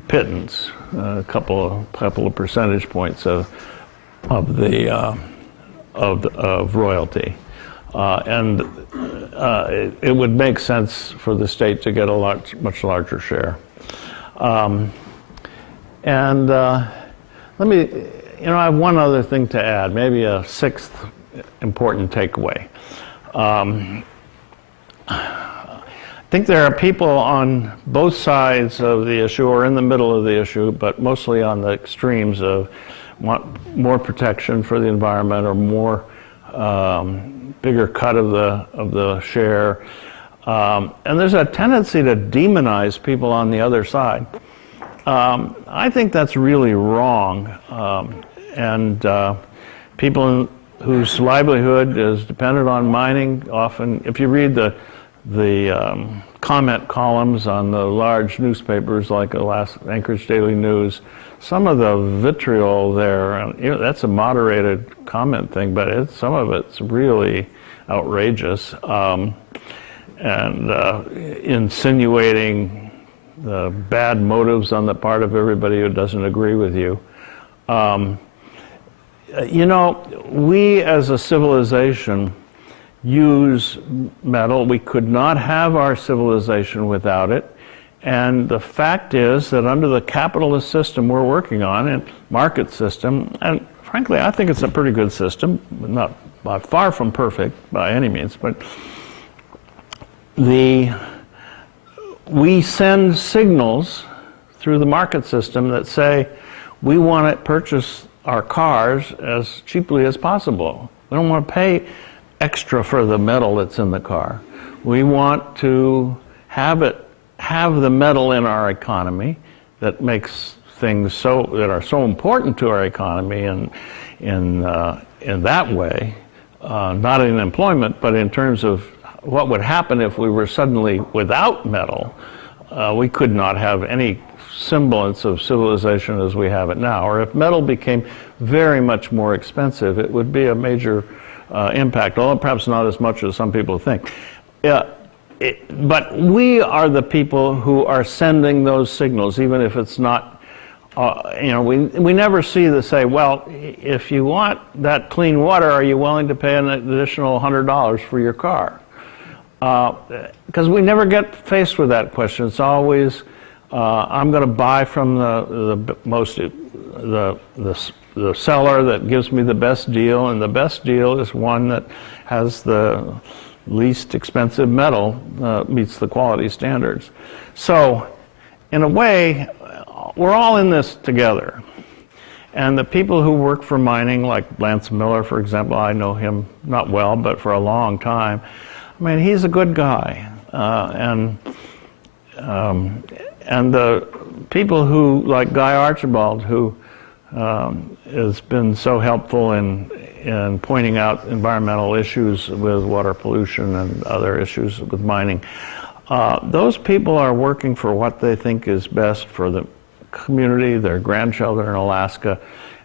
pittance, a couple of percentage points of royalty, and it would make sense for the state to get a much larger share. Let me, I have one other thing to add, maybe a sixth important takeaway. think there are people on both sides of the issue or in the middle of the issue, but mostly on the extremes of want more protection for the environment or more bigger cut of the share. And there's a tendency to demonize people on the other side. I think that's really wrong. And people whose livelihood is dependent on mining, often, if you read the comment columns on the large newspapers like Anchorage Daily News, some of the vitriol there, that's a moderated comment thing, but some of it's really outrageous and insinuating the bad motives on the part of everybody who doesn't agree with you. We as a civilization use metal. We could not have our civilization without it. And the fact is that under the capitalist system we're working on, and market system, and frankly, I think it's a pretty good system, not far from perfect by any means, but we send signals through the market system that say we want to purchase our cars as cheaply as possible. We don't want to pay extra for the metal that's in the car. We want to have the metal in our economy that makes things that are so important to our economy and in that way, not in employment, but in terms of what would happen if we were suddenly without metal. We could not have any semblance of civilization as we have it now. Or if metal became very much more expensive, it would be a major impact, although perhaps not as much as some people think. But we are the people who are sending those signals, even if it's not, we never see the say, well, if you want that clean water, are you willing to pay an additional $100 for your car? Because we never get faced with that question. It's always, I'm going to buy from the seller that gives me the best deal, and the best deal is one that has the least expensive metal, meets the quality standards. So, in a way, we're all in this together. And the people who work for mining, like Lance Miller, for example, I know him not well, but for a long time. I mean, he's a good guy. And the people who, like Guy Archibald, who has been so helpful in pointing out environmental issues with water pollution and other issues with mining. Those people are working for what they think is best for the community, their grandchildren in Alaska,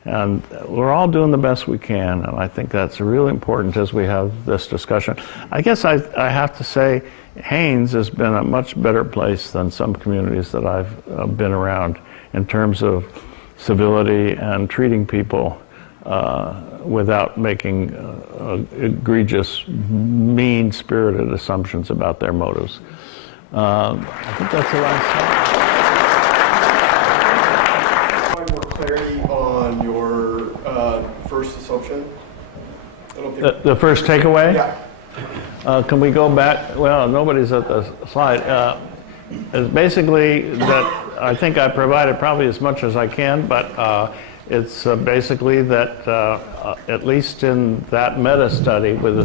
and we're all doing the best we can, and I think that's really important as we have this discussion. I guess I have to say Haines has been a much better place than some communities that I've been around in terms of civility and treating people without making egregious, mean-spirited assumptions about their motives. I think that's the last slide. More clarity on your first assumption. The first takeaway? Yeah. Can we go back? Well, nobody's at the slide. It's basically that I think I provided probably as much as I can, but it's basically that at least in that meta study with the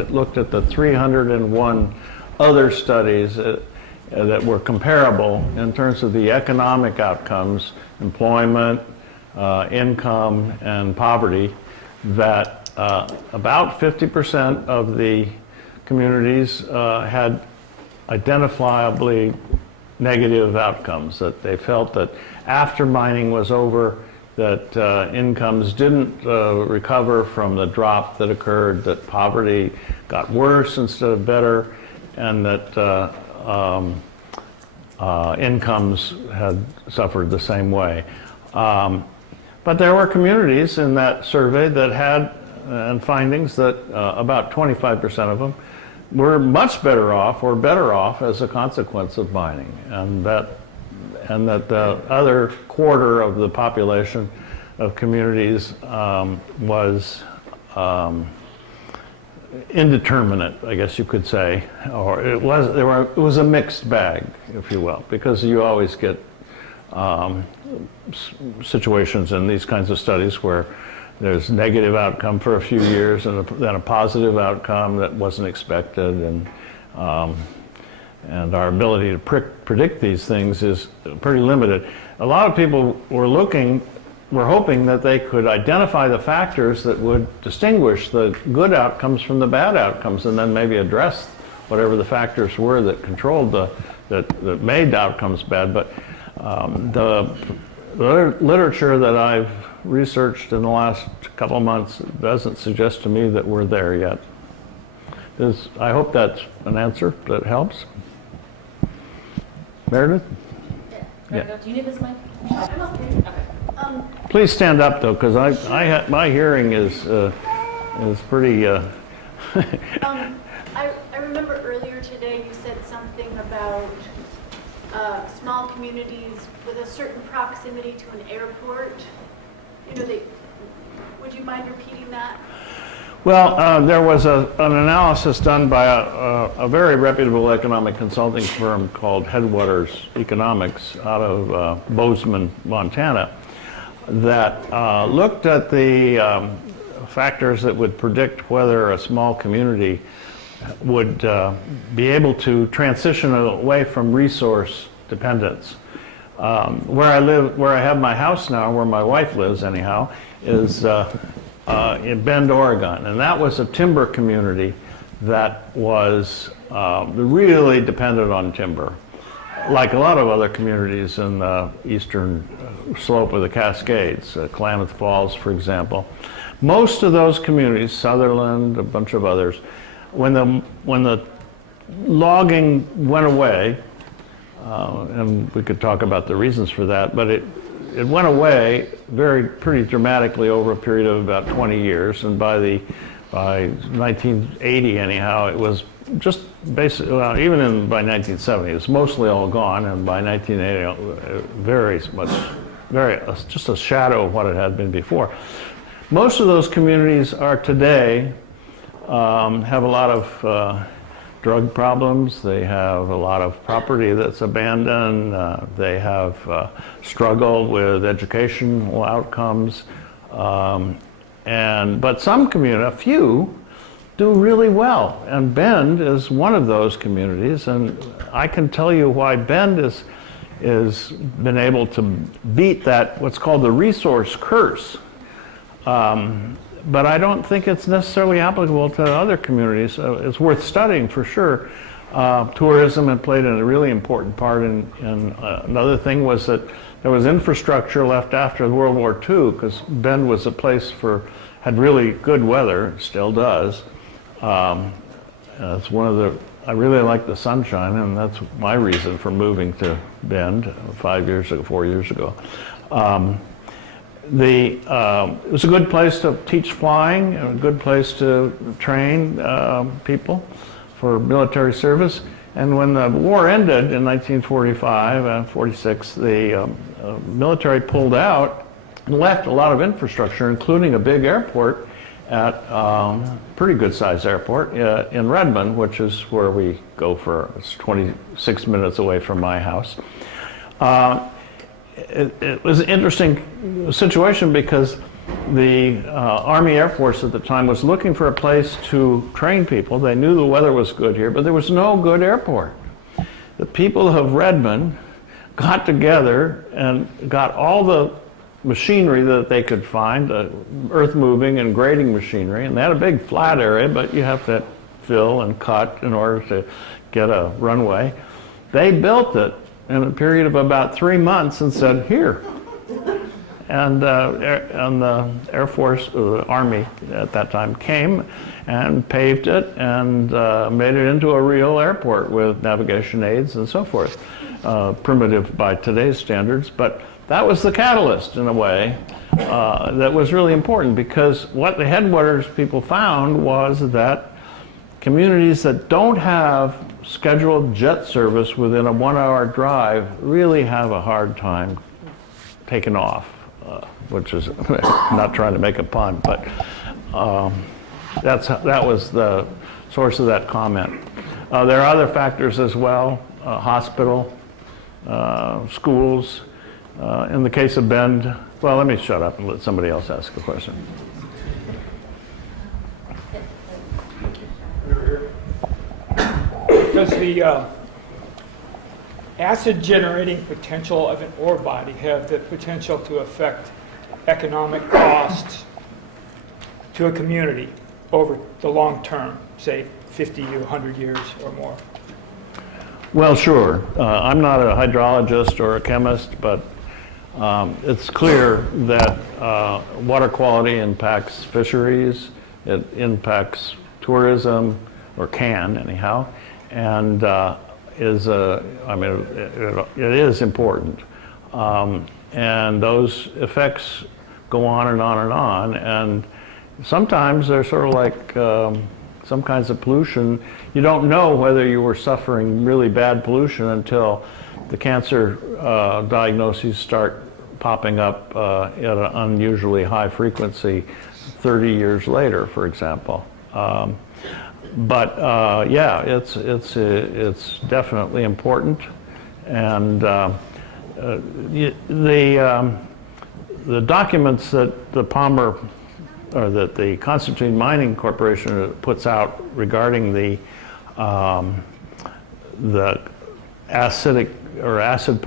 it looked at the 301 other studies that were comparable in terms of the economic outcomes, employment, income, and poverty, that about 50% of the communities had identifiably negative outcomes, that they felt that after mining was over, that incomes didn't recover from the drop that occurred, that poverty got worse instead of better, and that incomes had suffered the same way. But there were communities in that survey that had findings that about 25% of them were much better off or better off as a consequence of mining, and that the other quarter of the population of communities was indeterminate, I guess you could say, or it was a mixed bag, if you will, because you always get situations in these kinds of studies where there's negative outcome for a few years and then a positive outcome that wasn't expected, and our ability to predict these things is pretty limited. A lot of people were hoping that they could identify the factors that would distinguish the good outcomes from the bad outcomes, and then maybe address whatever the factors were that controlled that made outcomes bad. But the literature that I've researched in the last couple of months doesn't suggest to me that we're there yet. I hope that's an answer that helps. Meredith? Yeah. Do you need this mic? Please stand up though, because my hearing is pretty. I remember earlier today you said something about small communities with a certain proximity to an airport. Would you mind repeating that? Well, there was an analysis done by a very reputable economic consulting firm called Headwaters Economics out of Bozeman, Montana, that looked at the factors that would predict whether a small community would be able to transition away from resource dependence. Where I live, where I have my house now, where my wife lives anyhow, is in Bend, Oregon, and that was a timber community that was really dependent on timber, like a lot of other communities in the eastern slope of the Cascades, Klamath Falls, for example. Most of those communities, Sutherland, a bunch of others, when the logging went away, and we could talk about the reasons for that, but it went away pretty dramatically over a period of about 20 years, and by 1980 anyhow, it was just basically, well, even by 1970, it was mostly all gone, and by 1980, just a shadow of what it had been before. Most of those communities are today have a lot of drug problems. They have a lot of property that's abandoned. They have struggled with educational outcomes. But some communities, a few, do really well. And Bend is one of those communities. And I can tell you why Bend is been able to beat that, what's called the resource curse. But I don't think it's necessarily applicable to other communities. It's worth studying for sure. Tourism had played a really important part in another thing was that there was infrastructure left after World War II, because Bend was a place had really good weather, still does. It's I really like the sunshine, and that's my reason for moving to Bend 4 years ago. It was a good place to teach flying, a good place to train people for military service. And when the war ended in 1945 and 46, the military pulled out and left a lot of infrastructure, including a big airport at pretty good sized airport in Redmond, which is where we go it's 26 minutes away from my house. It was an interesting situation because the Army Air Force at the time was looking for a place to train people. They knew the weather was good here, but there was no good airport. The people of Redmond got together and got all the machinery that they could find, earth moving and grading machinery, and they had a big flat area, but you have to fill and cut in order to get a runway. They built it in a period of about 3 months and said, here. And the Air Force, the Army at that time, came and paved it and made it into a real airport with navigation aids and so forth. Primitive by today's standards, but that was the catalyst in a way that was really important, because what the Headwaters people found was that communities that don't have scheduled jet service within a 1-hour drive really have a hard time taking off, which is not trying to make a pun, but that was the source of that comment. There are other factors as well, hospital, schools. In the case of Bend, well, let me shut up and let somebody else ask a question. Does the acid generating potential of an ore body have the potential to affect economic costs to a community over the long term, say 50 to 100 years or more? Well, sure. I'm not a hydrologist or a chemist, but it's clear that water quality impacts fisheries, it impacts tourism, or can anyhow, and it is important. And those effects go on and on and on, and sometimes they're sort of like some kinds of pollution. You don't know whether you were suffering really bad pollution until the cancer diagnoses start popping up at an unusually high frequency 30 years later, for example. Yeah, it's definitely important, and the documents that the Palmer or that the Constantine Mining Corporation puts out regarding the acidic or acid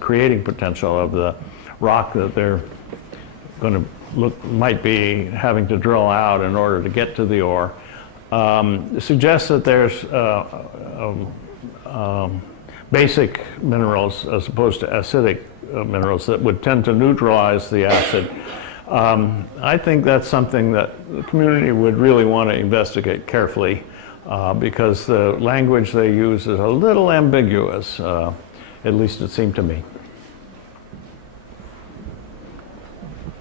creating potential of the rock that they're going to might be having to drill out in order to get to the ore, suggests that there's basic minerals as opposed to acidic minerals that would tend to neutralize the acid. I think that's something that the community would really want to investigate carefully because the language they use is a little ambiguous, at least it seemed to me.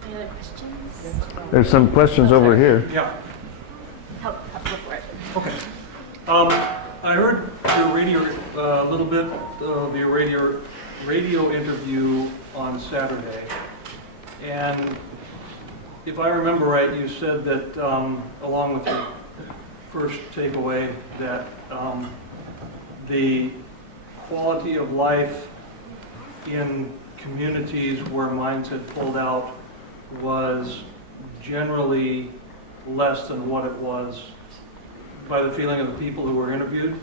Any other questions? There's some questions over here. Yeah, Help go for it. okay. I heard your radio, a little bit of your radio interview on Saturday, and if I remember right, you said that along with your first takeaway that the quality of life in communities where mines had pulled out was generally less than what it was by the feeling of the people who were interviewed?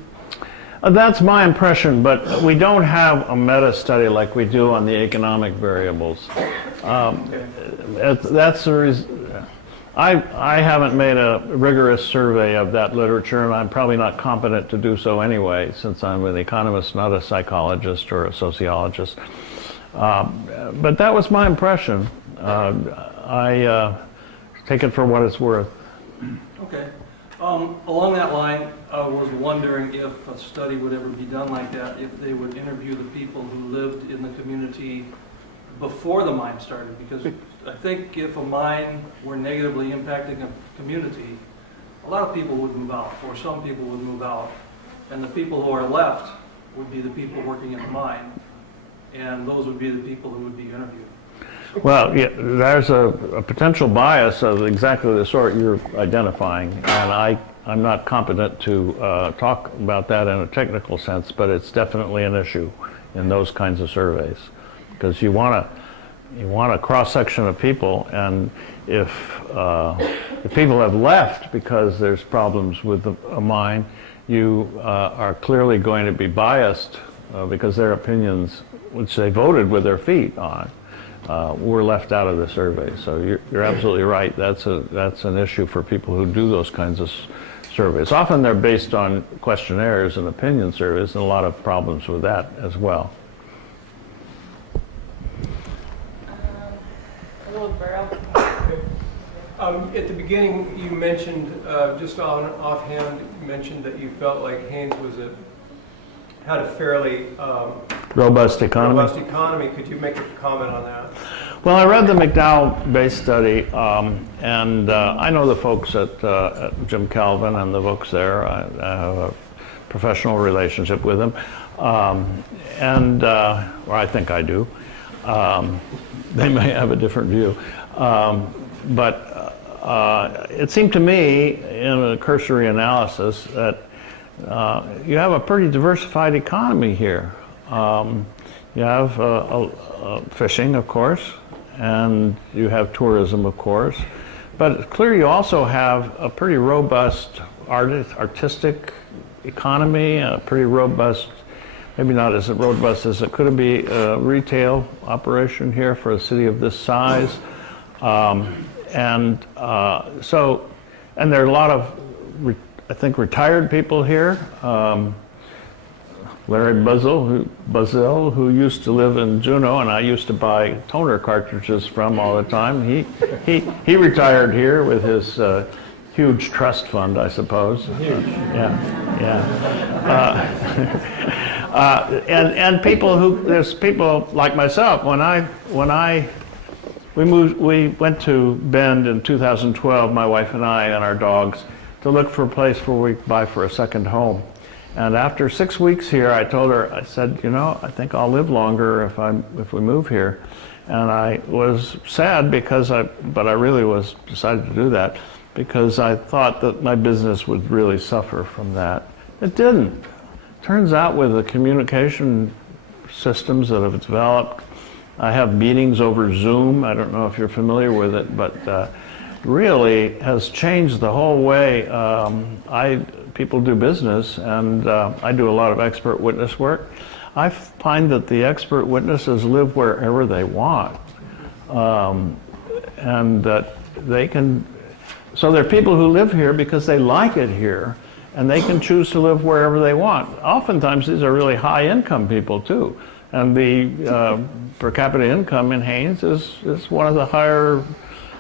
That's my impression, but we don't have a meta study like we do on the economic variables. That's the reason. I haven't made a rigorous survey of that literature, and I'm probably not competent to do so anyway, since I'm an economist, not a psychologist or a sociologist. But that was my impression. I take it for what it's worth. Okay. Along that line, I was wondering if a study would ever be done like that, if they would interview the people who lived in the community before the mine started, because I think if a mine were negatively impacting a community, a lot of people would move out, or some people would move out, and the people who are left would be the people working in the mine, and those would be the people who would be interviewed. Well, yeah, there's a potential bias of exactly the sort you're identifying, and I'm not competent to talk about that in a technical sense, but it's definitely an issue in those kinds of surveys, because you want a cross-section of people, and if people have left because there's problems with a mine, you are clearly going to be biased because their opinions, which they voted with their feet on, were left out of the survey. So you're absolutely right. That's an issue for people who do those kinds of surveys. Often they're based on questionnaires and opinion surveys, and a lot of problems with that as well. At the beginning, you mentioned, just offhand, you mentioned that you felt like Haynes had a fairly Robust economy. robust economy. Could you make a comment on that? Well, I read the McDowell-based study, and I know the folks at Jim Calvin and the folks there. I have a professional relationship with them, or I think I do. They may have a different view, but it seemed to me, in a cursory analysis, that you have a pretty diversified economy here. You have fishing, of course, and you have tourism, of course, but it's clear you also have a pretty robust artistic economy, a pretty robust, maybe not as robust as it could be, retail operation here for a city of this size. And there are a lot of, I think, retired people here. Larry Buzzell, who used to live in Juneau, and I used to buy toner cartridges from all the time. He retired here with his huge trust fund, I suppose. Yeah. And there's people like myself. We went to Bend in 2012, my wife and I and our dogs, to look for a place where we could buy for a second home. And after 6 weeks here, I told her, I said, you know, I think I'll live longer if we move here. And I was sad but I really was decided to do that because I thought that my business would really suffer from that. It didn't. Turns out with the communication systems that have developed, I have meetings over Zoom. I don't know if you're familiar with it, but really has changed the whole way people do business, and I do a lot of expert witness work. I find that the expert witnesses live wherever they want, and that they can, so there are people who live here because they like it here, and they can choose to live wherever they want. Oftentimes these are really high income people too, and the per capita income in Haines is one of the higher,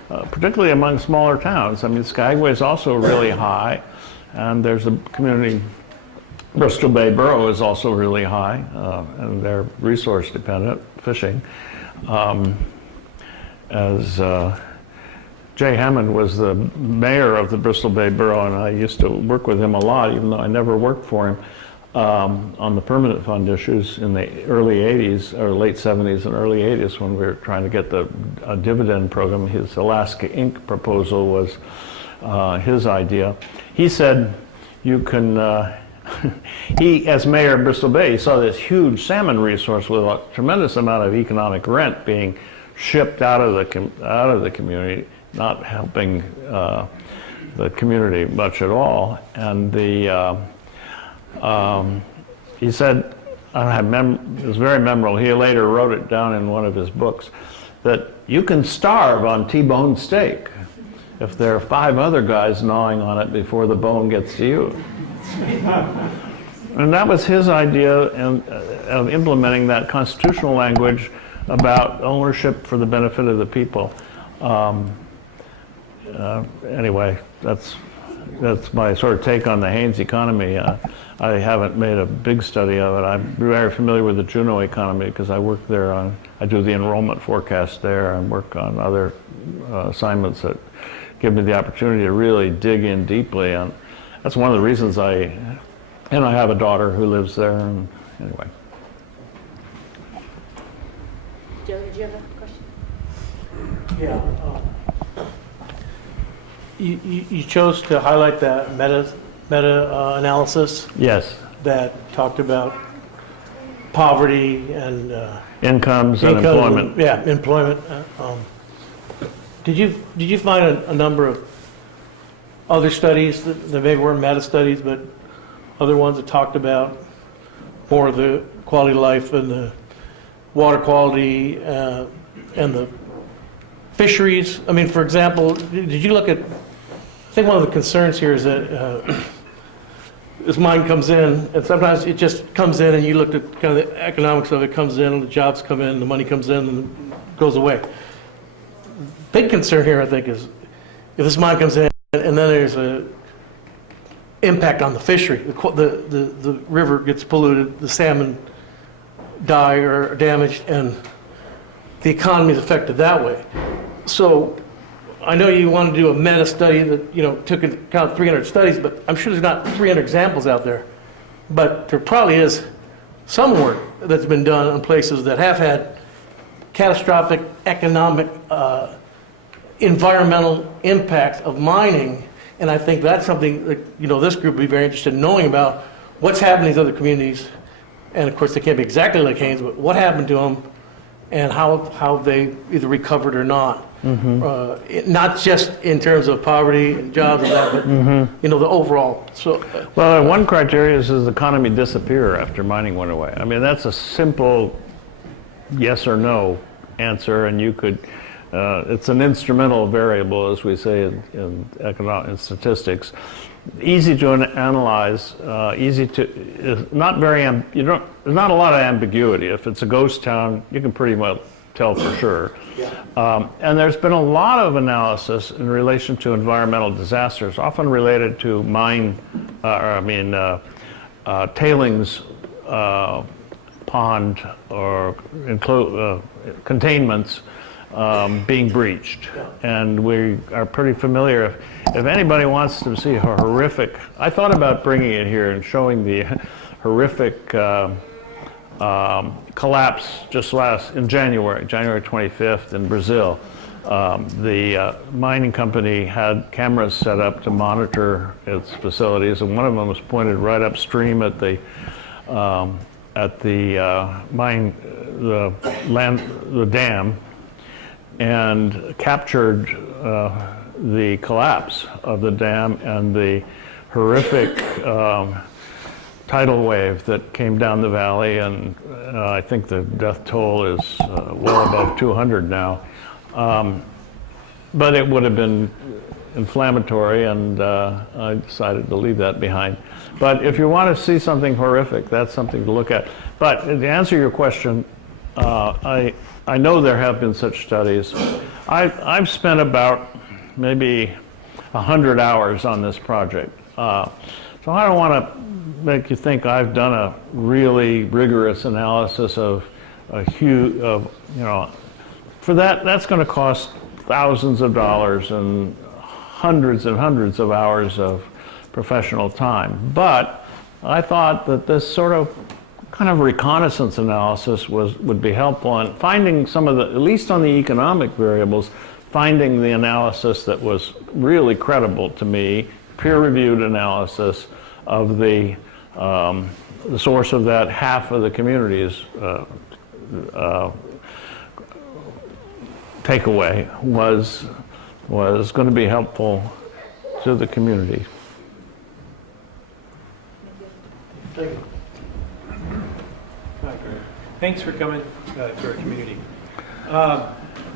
particularly among smaller towns. I mean, Skagway is also really high. And there's a community, Bristol Bay Borough is also really high, and they're resource dependent, fishing. Jay Hammond was the mayor of the Bristol Bay Borough, and I used to work with him a lot, even though I never worked for him, on the permanent fund issues in the early 80s, or late 70s and early 80s when we were trying to get the dividend program. His Alaska Inc. proposal was his idea. He said you can, he, as mayor of Bristol Bay, saw this huge salmon resource with a tremendous amount of economic rent being shipped out of the community, not helping the community much at all. And he said, it was very memorable, he later wrote it down in one of his books, that you can starve on T-bone steak if there are 5 other guys gnawing on it before the bone gets to you. And that was his idea of implementing that constitutional language about ownership for the benefit of the people. Anyway, that's my sort of take on the Haines economy. I haven't made a big study of it. I'm very familiar with the Juneau economy because I work there I do the enrollment forecast there and work on other assignments that give me the opportunity to really dig in deeply. And that's one of the reasons I have a daughter who lives there. And anyway. Joe, did you have a question? Yeah. You chose to highlight that meta analysis. Yes. That talked about poverty and incomes and employment. Yeah, employment. Did you find a number of other studies that maybe weren't meta studies, but other ones that talked about more of the quality of life and the water quality and the fisheries? I mean, for example, did you look at, I think one of the concerns here is that this mine comes in, and sometimes it just comes in and you look at kind of the economics of it, comes in, and the jobs come in, the money comes in and goes away. Big concern here, I think, is if this mine comes in and then there's a impact on the fishery, the river gets polluted, the salmon die or are damaged, and the economy is affected that way. So I know you want to do a meta study that took into account 300 studies, but I'm sure there's not 300 examples out there. But there probably is some work that's been done in places that have had catastrophic economic environmental impacts of mining, and I think that's something that, you know, this group would be very interested in knowing about what's happening in these other communities, and of course they can't be exactly like Haynes, but what happened to them and how they either recovered or not. Not just in terms of poverty and jobs and that, but you know, the overall. So, Well, one criteria is does the economy disappear after mining went away? I mean, that's a simple yes or no answer, and you could, it's an instrumental variable, as we say in statistics. Easy to analyze, easy to, not very, there's not a lot of ambiguity. If it's a ghost town, you can pretty well tell for sure. And there's been a lot of analysis in relation to environmental disasters, often related to tailings pond or containments being breached. And we are pretty familiar. If anybody wants to see a horrific, I thought about bringing it here and showing the horrific collapse just in January 25th in Brazil. The mining company had cameras set up to monitor its facilities, and one of them was pointed right upstream at the dam, and captured the collapse of the dam and the horrific tidal wave that came down the valley, and I think the death toll is well above 200 now. But it would have been inflammatory, and I decided to leave that behind. But if you want to see something horrific, that's something to look at. But to answer your question, I know there have been such studies. I've spent about maybe 100 hours on this project. So I don't want to make you think I've done a really rigorous analysis of a huge, for that's going to cost thousands of dollars and hundreds of hours of professional time. But I thought that this sort of kind of reconnaissance analysis would be helpful in finding some of the, at least on the economic variables, finding the analysis that was really credible to me, peer-reviewed analysis of the source of that half of the community's takeaway was going to be helpful to the community. thank you. Hi, Greg. Thanks for coming to our community.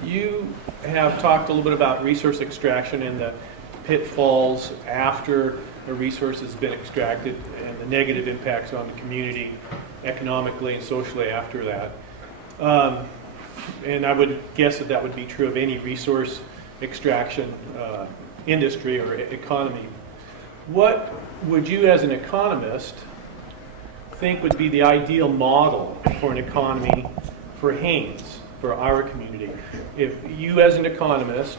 You have talked a little bit about resource extraction and the pitfalls after a resource has been extracted and the negative impacts on the community economically and socially after that. And I would guess that would be true of any resource extraction industry or economy. What would you, as an economist, think would be the ideal model for an economy for Haines, for our community? If you, as an economist,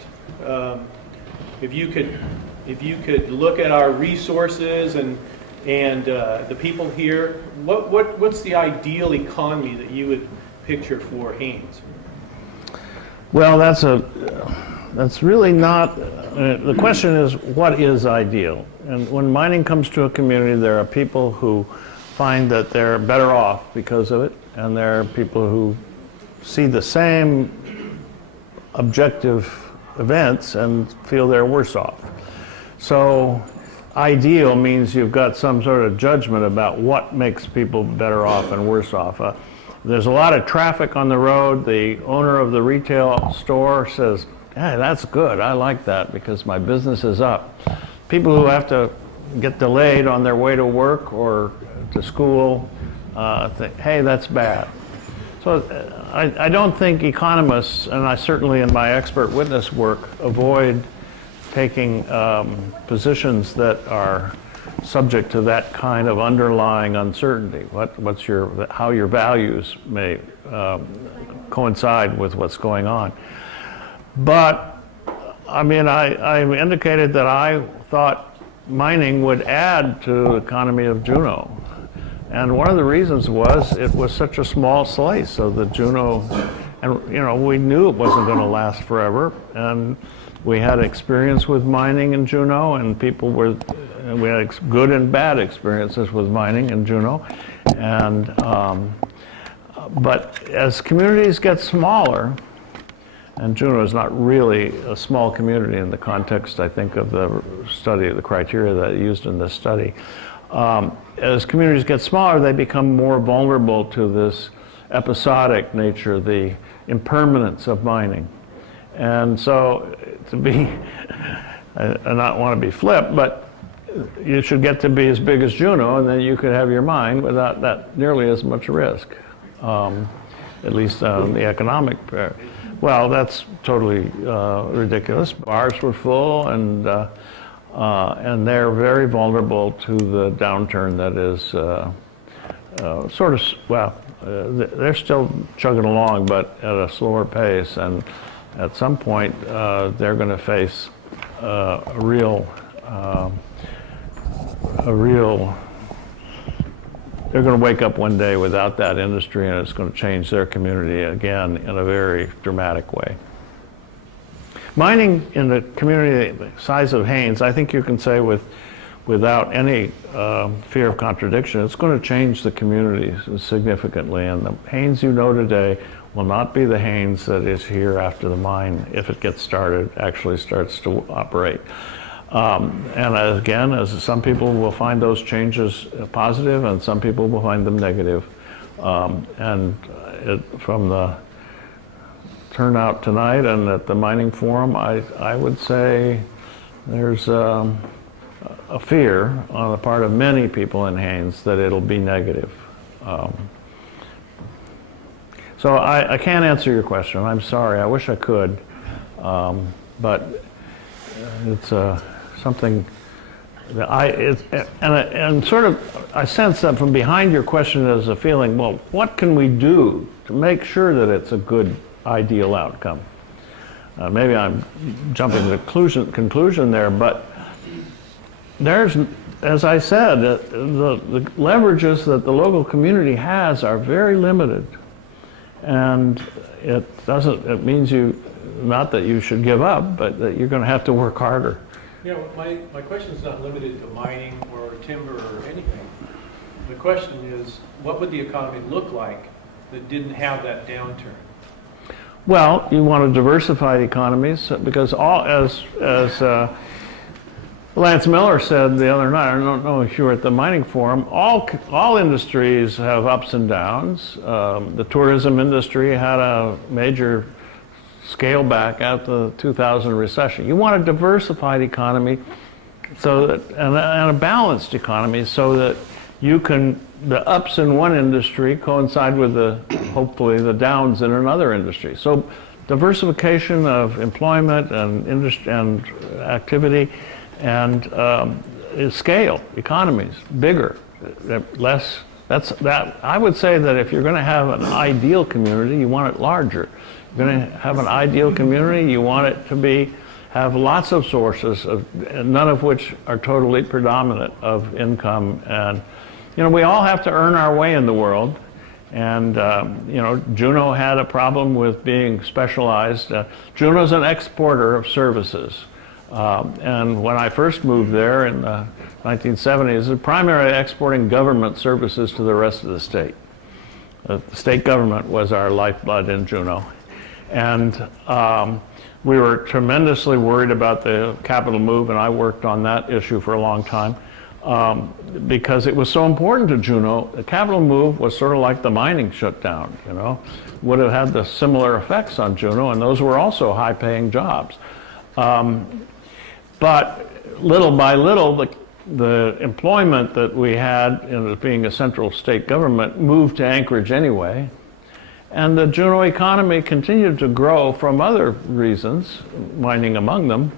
if you could look at our resources and the people here, what's the ideal economy that you would picture for Haines? Well, that's really not, the question is what is ideal? And when mining comes to a community, there are people who find that they're better off because of it, and there are people who see the same objective events and feel they're worse off. So ideal means you've got some sort of judgment about what makes people better off and worse off. There's a lot of traffic on the road. The owner of the retail store says, hey, that's good. I like that because my business is up. People who have to get delayed on their way to work or to school think, hey, that's bad. So I don't think economists, and I certainly in my expert witness work, avoid taking positions that are subject to that kind of underlying uncertainty. How your values may coincide with what's going on. But I mean, I indicated that I thought mining would add to the economy of Juneau. And one of the reasons was it was such a small slice of the Juneau, and we knew it wasn't going to last forever. And We had experience with mining in Juneau, and we had good and bad experiences with mining in Juneau. And, but as communities get smaller, and Juneau is not really a small community in the context, I think, of the study, the criteria that I used in this study. As communities get smaller, they become more vulnerable to this episodic nature, the impermanence of mining. And so, to be, I not want to be flip, but you should get to be as big as Juneau, and then you could have your mine without that nearly as much risk, at least on the economic. Well, that's totally ridiculous. Bars were full, and they're very vulnerable to the downturn that is sort of, well, they're still chugging along, but at a slower pace, and at some point they're going to face a real, they're going to wake up one day without that industry, and it's going to change their community again in a very dramatic way. Mining in the community the size of Haines, I think you can say without any fear of contradiction, it's going to change the community significantly. And the Haines you know today will not be the Haines that is here after the mine, if it gets started, actually starts to operate. And again, as some people will find those changes positive, and some people will find them negative. From the turnout tonight and at the mining forum, I would say there's a fear on the part of many people in Haines that it'll be negative. So I can't answer your question. I'm sorry. I wish I could, but it's something that I sense that from behind your question is a feeling, well, what can we do to make sure that it's a good, ideal outcome? Maybe I'm jumping to the conclusion there, but there's, as I said, the leverages that the local community has are very limited. And it means not that you should give up, but that you're going to have to work harder. You know, my question is not limited to mining or timber or anything. The question is, what would the economy look like that didn't have that downturn? Well, you want to diversify the economies, because as Lance Miller said the other night, I don't know if you were at the mining forum, all industries have ups and downs. The tourism industry had a major scale back at the 2000 recession. You want a diversified economy so that, and a balanced economy, so that the ups in one industry coincide with hopefully the downs in another industry. So diversification of employment and industry and activity, and scale, economies, bigger, less. I would say that if you're going to have an ideal community, you want it larger. You're going to have an ideal community, you want it to have lots of sources, none of which are totally predominant of income. And we all have to earn our way in the world. And Juneau had a problem with being specialized. Juneau's an exporter of services. And when I first moved there in the 1970s, it was primarily exporting government services to the rest of the state. The state government was our lifeblood in Juneau. And we were tremendously worried about the capital move, and I worked on that issue for a long time, because it was so important to Juneau. The capital move was sort of like the mining shutdown, would have had the similar effects on Juneau, and those were also high-paying jobs. But little by little, the employment that we had in being a central state government moved to Anchorage anyway. And the Juneau economy continued to grow from other reasons, mining among them,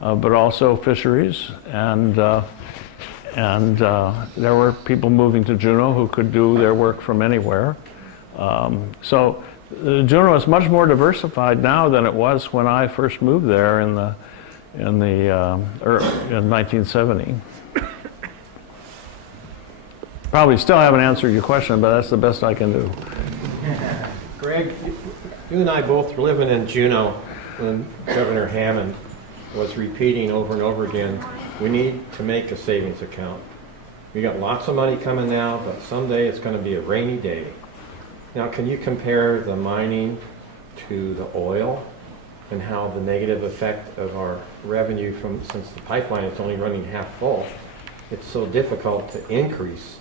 but also fisheries. And there were people moving to Juneau who could do their work from anywhere. So Juneau is much more diversified now than it was when I first moved there in 1970. Probably still haven't answered your question, but that's the best I can do. Greg, you and I both were living in Juneau when Governor Hammond was repeating over and over again, we need to make a savings account. We got lots of money coming now, but someday it's going to be a rainy day. Now, can you compare the mining to the oil and how the negative effect of our revenue since the pipeline is only running half full, it's so difficult to increase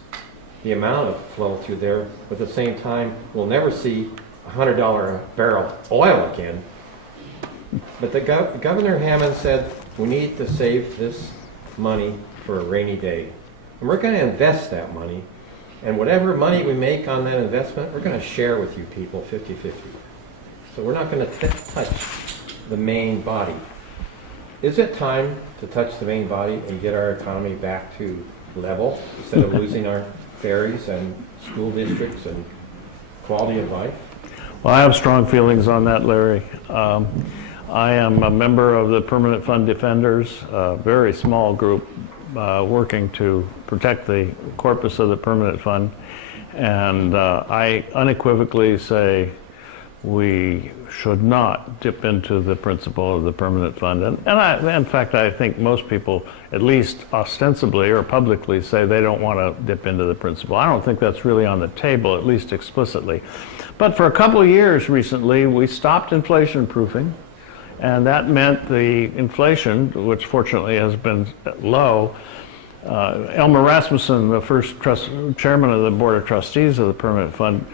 the amount of flow through there. But at the same time, we'll never see $100 a barrel oil again. But the Governor Hammond said we need to save this money for a rainy day. And we're going to invest that money. And whatever money we make on that investment, we're going to share with you people 50-50. So we're not going to touch the main body. Is it time to touch the main body and get our economy back to level instead of losing our ferries and school districts and quality of life? Well, I have strong feelings on that, Larry. I am a member of the Permanent Fund Defenders, a very small group working to protect the corpus of the Permanent Fund. And I unequivocally say we should not dip into the principle of the Permanent Fund. In fact, I think most people, at least ostensibly or publicly, say they don't want to dip into the principle. I don't think that's really on the table, at least explicitly. But for a couple of years recently, we stopped inflation proofing. And that meant the inflation, which fortunately has been low, Elmer Rasmussen, the first chairman of the Board of Trustees of the Permanent Fund,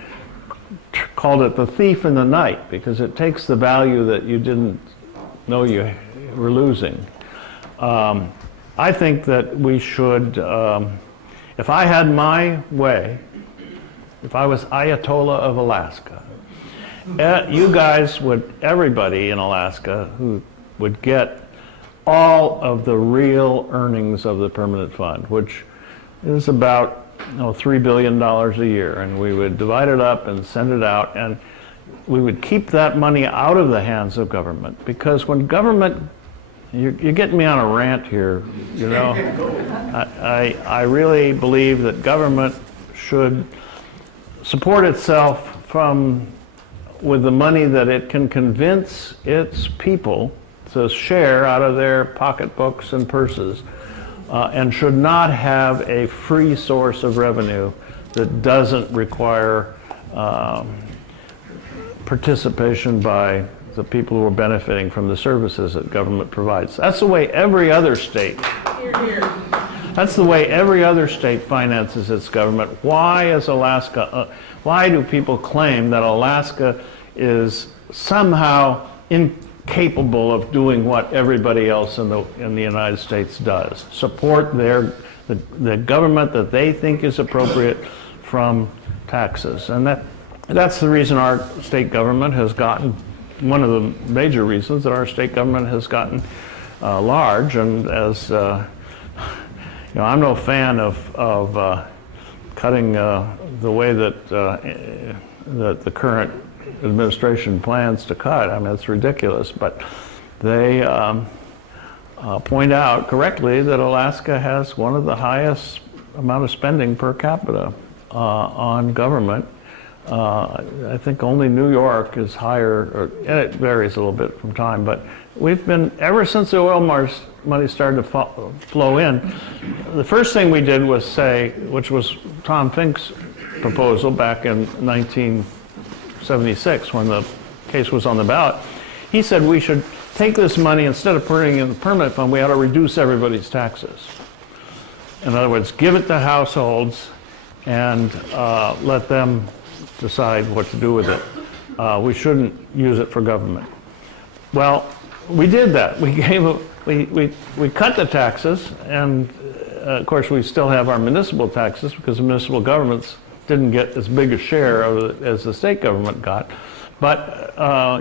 called it the thief in the night because it takes the value that you didn't know you were losing. I think that we should, if I had my way, if I was Ayatollah of Alaska, you guys would, everybody in Alaska who would get all of the real earnings of the Permanent Fund, which is about $3 billion a year, and we would divide it up and send it out, and we would keep that money out of the hands of government, because when government, you're getting me on a rant here, you know, I really believe that government should support itself with the money that it can convince its people to share out of their pocketbooks and purses, and should not have a free source of revenue that doesn't require participation by the people who are benefiting from the services that government provides. That's the way every other state, that's the way every other state finances its government. Why is Alaska, why do people claim that Alaska is somehow incapable of doing what everybody else in the United States does? Support the government that they think is appropriate from taxes. And that's the reason our state government has gotten, one of the major reasons that our state government has gotten large. And as you know, I'm no fan of cutting the way that the current administration plans to cut. I mean, it's ridiculous, but they point out correctly that Alaska has one of the highest amount of spending per capita on government. I think only New York is higher, and it varies a little bit from time, but we've been, ever since the oil money started to flow in, the first thing we did was say, which was Tom Fink's proposal back in 1976 when the case was on the ballot, he said we should take this money, instead of putting it in the Permanent Fund, we ought to reduce everybody's taxes. In other words, give it to households and let them decide what to do with it. We shouldn't use it for government. Well, we did that. We cut the taxes, and of course we still have our municipal taxes because the municipal governments didn't get as big a share of it as the state government got. But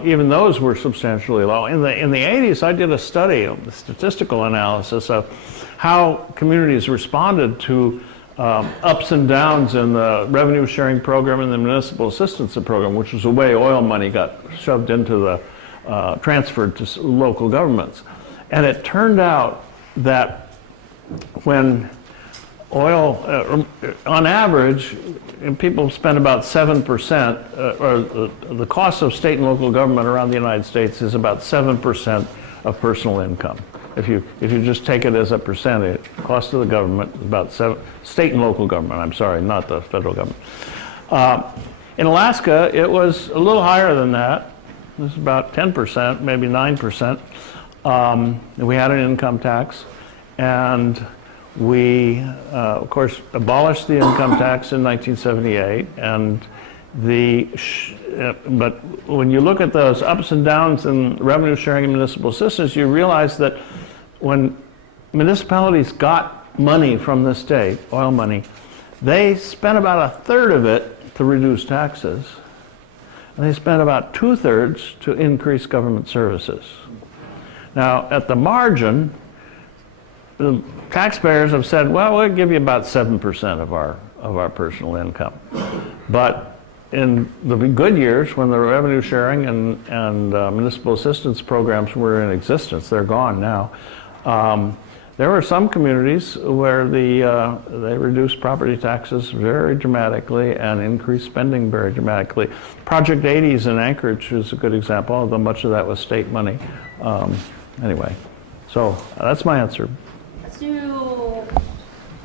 even those were substantially low. In the 80s, I did a study, a statistical analysis of how communities responded to ups and downs in the revenue sharing program and the municipal assistance program, which was the way oil money got shoved into the, transferred to local governments. And it turned out that when oil, on average, people spend about 7%, or the cost of state and local government around the United States is about 7% of personal income. If you just take it as a percentage, cost of the government is about state and local government, I'm sorry, not the federal government. In Alaska, it was a little higher than that. It was about 10%, maybe 9%. We had an income tax, and we, of course, abolished the income tax in 1978, and but when you look at those ups and downs in revenue sharing and municipal assistance, you realize that when municipalities got money from the state, oil money, they spent about 1/3 of it to reduce taxes, and they spent about 2/3 to increase government services. Now, at the margin, the taxpayers have said, well, we'll give you about 7% of our personal income. But in the good years, when the revenue sharing and municipal assistance programs were in existence, they're gone now, there were some communities where they reduced property taxes very dramatically and increased spending very dramatically. Project 80s in Anchorage is a good example, although much of that was state money. Anyway, so that's my answer. Let's do,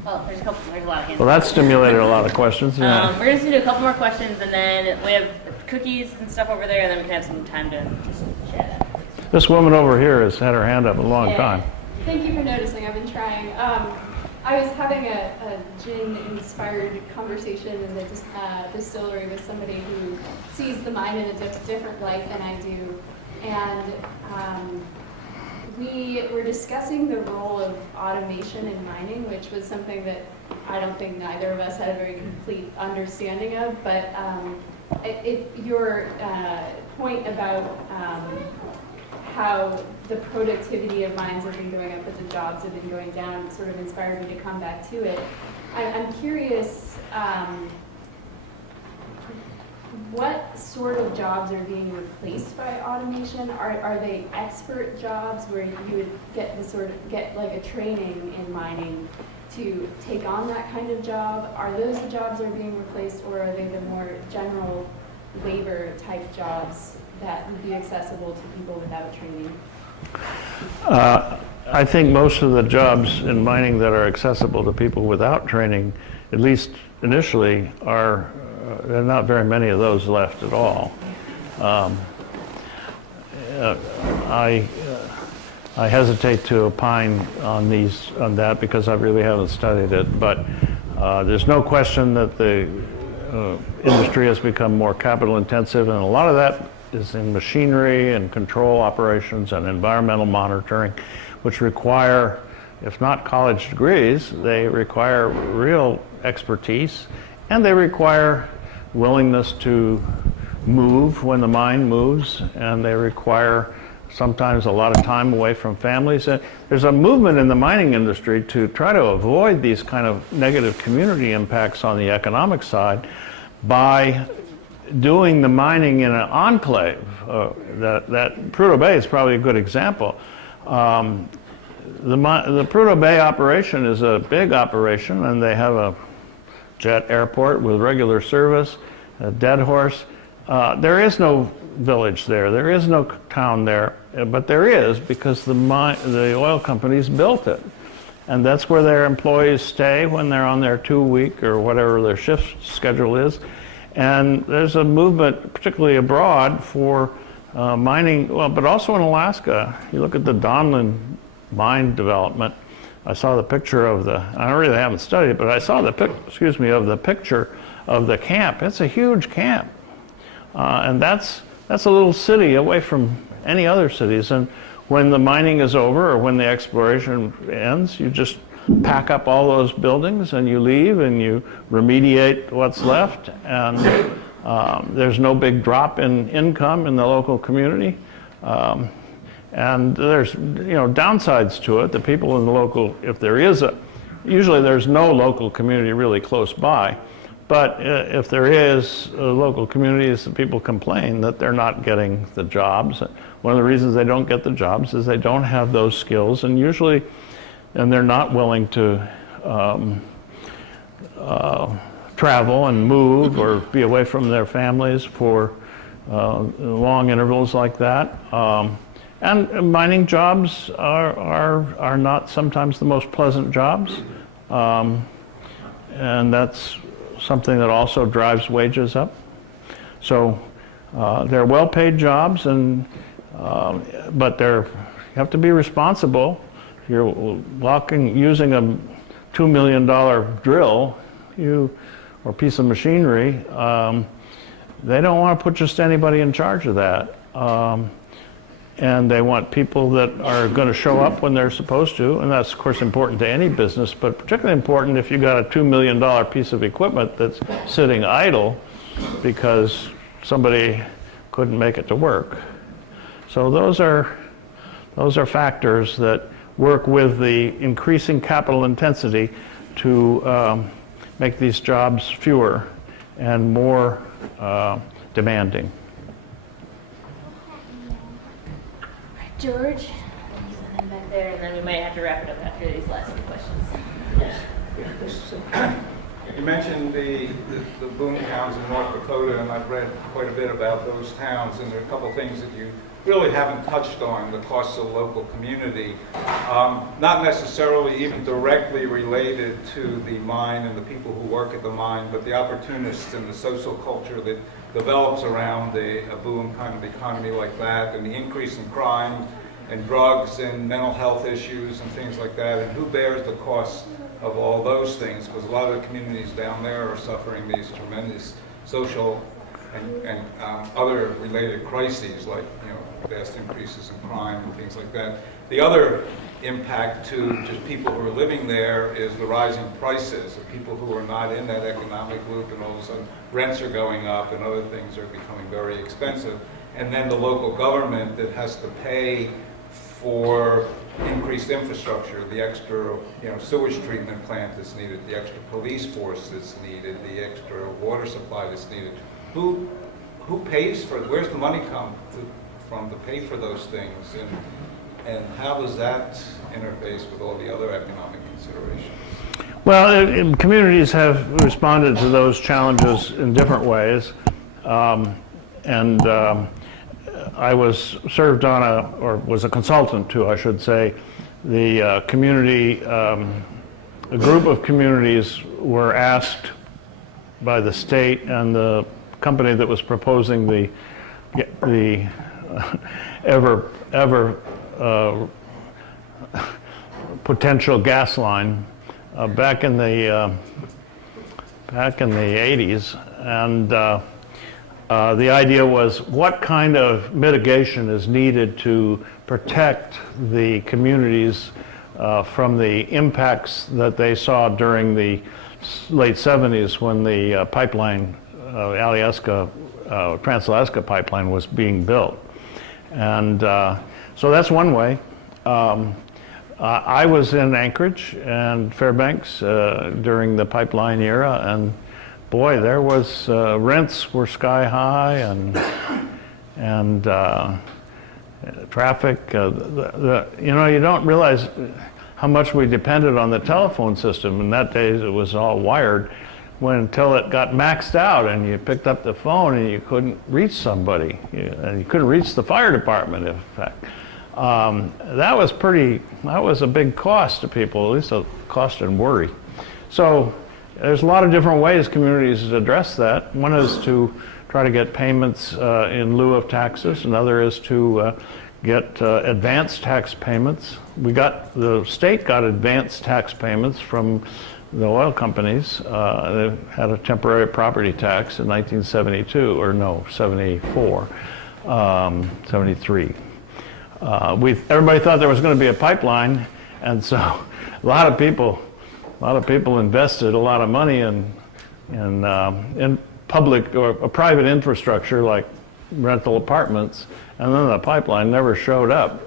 well, there's a lot of hands. Well, that stimulated a lot of questions. Yeah. We're just gonna do a couple more questions, and then we have cookies and stuff over there, and then we can have some time to just share that. This woman over here has had her hand up a long time. Thank you for noticing. I've been trying. I was having a gin-inspired conversation in the distillery with somebody who sees the mine in a different light than I do. And we were discussing the role of automation in mining, which was something that I don't think neither of us had a very complete understanding of. But your point about how the productivity of mines has been going up, but the jobs have been going down, sort of inspired me to come back to it. I'm curious, what sort of jobs are being replaced by automation? Are they expert jobs where you would get like a training in mining to take on that kind of job? Are those the jobs that are being replaced, or are they the more general labor type jobs that would be accessible to people without training? I think most of the jobs in mining that are accessible to people without training, at least initially, there are not very many of those left at all. I hesitate to opine on that because I really haven't studied it, but there's no question that the industry has become more capital intensive, and a lot of that is in machinery and control operations and environmental monitoring, which require, if not college degrees, they require real expertise, and they require willingness to move when the mine moves, and they require sometimes a lot of time away from families. And there's a movement in the mining industry to try to avoid these kind of negative community impacts on the economic side by doing the mining in an enclave. That Prudhoe Bay is probably a good example. The Prudhoe Bay operation is a big operation, and they have a jet airport with regular service, a dead horse. There is no village there. There is no town there, but there is because the oil companies built it. And that's where their employees stay when they're on their 2-week or whatever their shift schedule is. And there's a movement, particularly abroad, for mining, well, but also in Alaska. You look at the Donlin mine development. I saw the picture of I really haven't studied it, but I saw the picture of the camp. It's a huge camp. And that's a little city away from any other cities. And when the mining is over or when the exploration ends, you just pack up all those buildings and you leave and you remediate what's left, and there's no big drop in income in the local community, and there's downsides to it. The people in the local, if there is usually there's no local community really close by, but if there is local communities, the people complain that they're not getting the jobs. One of the reasons they don't get the jobs is they don't have those skills, and they're not willing to travel and move or be away from their families for long intervals like that. And mining jobs are not sometimes the most pleasant jobs. And that's something that also drives wages up. So they're well-paid jobs, but you have to be responsible. You're using a $2 million drill, or piece of machinery. They don't want to put just anybody in charge of that. And they want people that are going to show up when they're supposed to, and that's of course important to any business, but particularly important if you got a $2 million piece of equipment that's sitting idle because somebody couldn't make it to work. So those are factors that work with the increasing capital intensity to make these jobs fewer and more demanding. George, and then back there, and then we might have to wrap it up after these last few questions. You mentioned the boom towns in North Dakota, and I've read quite a bit about those towns, and there are a couple things that you really haven't touched on, the costs of local community, not necessarily even directly related to the mine and the people who work at the mine, but the opportunists and the social culture that develops around a boom kind of economy like that, and the increase in crime and drugs and mental health issues and things like that, and who bears the cost of all those things, because a lot of the communities down there are suffering these tremendous social and other related crises, like vast increases in crime and things like that. The other impact to just people who are living there is the rising prices of people who are not in that economic loop, and all of a sudden rents are going up and other things are becoming very expensive. And then the local government that has to pay for increased infrastructure, the extra sewage treatment plant that's needed, the extra police force that's needed, the extra water supply that's needed. Who pays for it? Where's the money come from to pay for those things? And how does that interface with all the other economic considerations? Well, communities have responded to those challenges in different ways. I was served on or was a consultant to, I should say, the community, a group of communities were asked by the state and the company that was proposing the ever potential gas line back in the 80s, and the idea was what kind of mitigation is needed to protect the communities from the impacts that they saw during the late 70s when the pipeline, Trans-Alaska pipeline was being built. And so that's one way. I was in Anchorage and Fairbanks during the pipeline era, and boy, there was rents were sky high, and traffic. You don't realize how much we depended on the telephone system. In that days, it was all wired. Until it got maxed out, and you picked up the phone and you couldn't reach somebody, and you couldn't reach the fire department. In fact, that was a big cost to people, at least a cost and worry. So there's a lot of different ways communities address that. One is to try to get payments in lieu of taxes. Another is to get advanced tax payments. The state got advanced tax payments from the oil companies. They had a temporary property tax in 1972, or no, 74, 73. Everybody thought there was going to be a pipeline, and so a lot of people invested a lot of money in public or private infrastructure like rental apartments, and then the pipeline never showed up,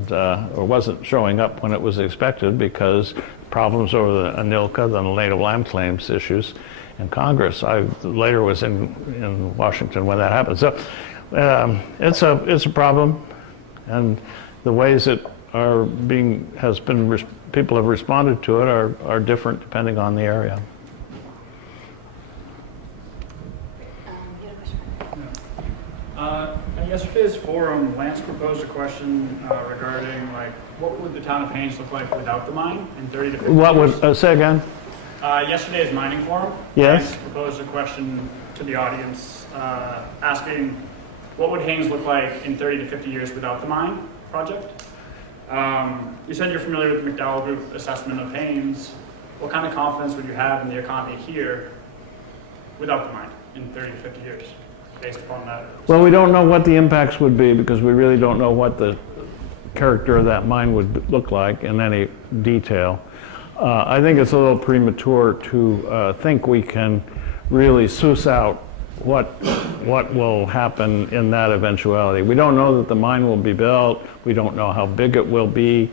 or wasn't showing up when it was expected because problems over the ANILCA, the native land claims issues in Congress. I later was in Washington when that happened. So it's a problem, and the ways it people have responded to it are different depending on the area. I yesterday's forum, Lance proposed a question regarding like what would the town of Haines look like without the mine in 30 to 50 What years? would, say again? Yesterday's mining forum, Yes. Lance proposed a question to the audience asking what would Haines look like in 30 to 50 years without the mine project? You said you're familiar with the McDowell Group assessment of Haines. What kind of confidence would you have in the economy here without the mine in 30 to 50 years, based upon that? Well, we don't know what the impacts would be because we really don't know what the character of that mine would look like in any detail. I think it's a little premature to think we can really suss out what will happen in that eventuality. We don't know that the mine will be built. We don't know how big it will be.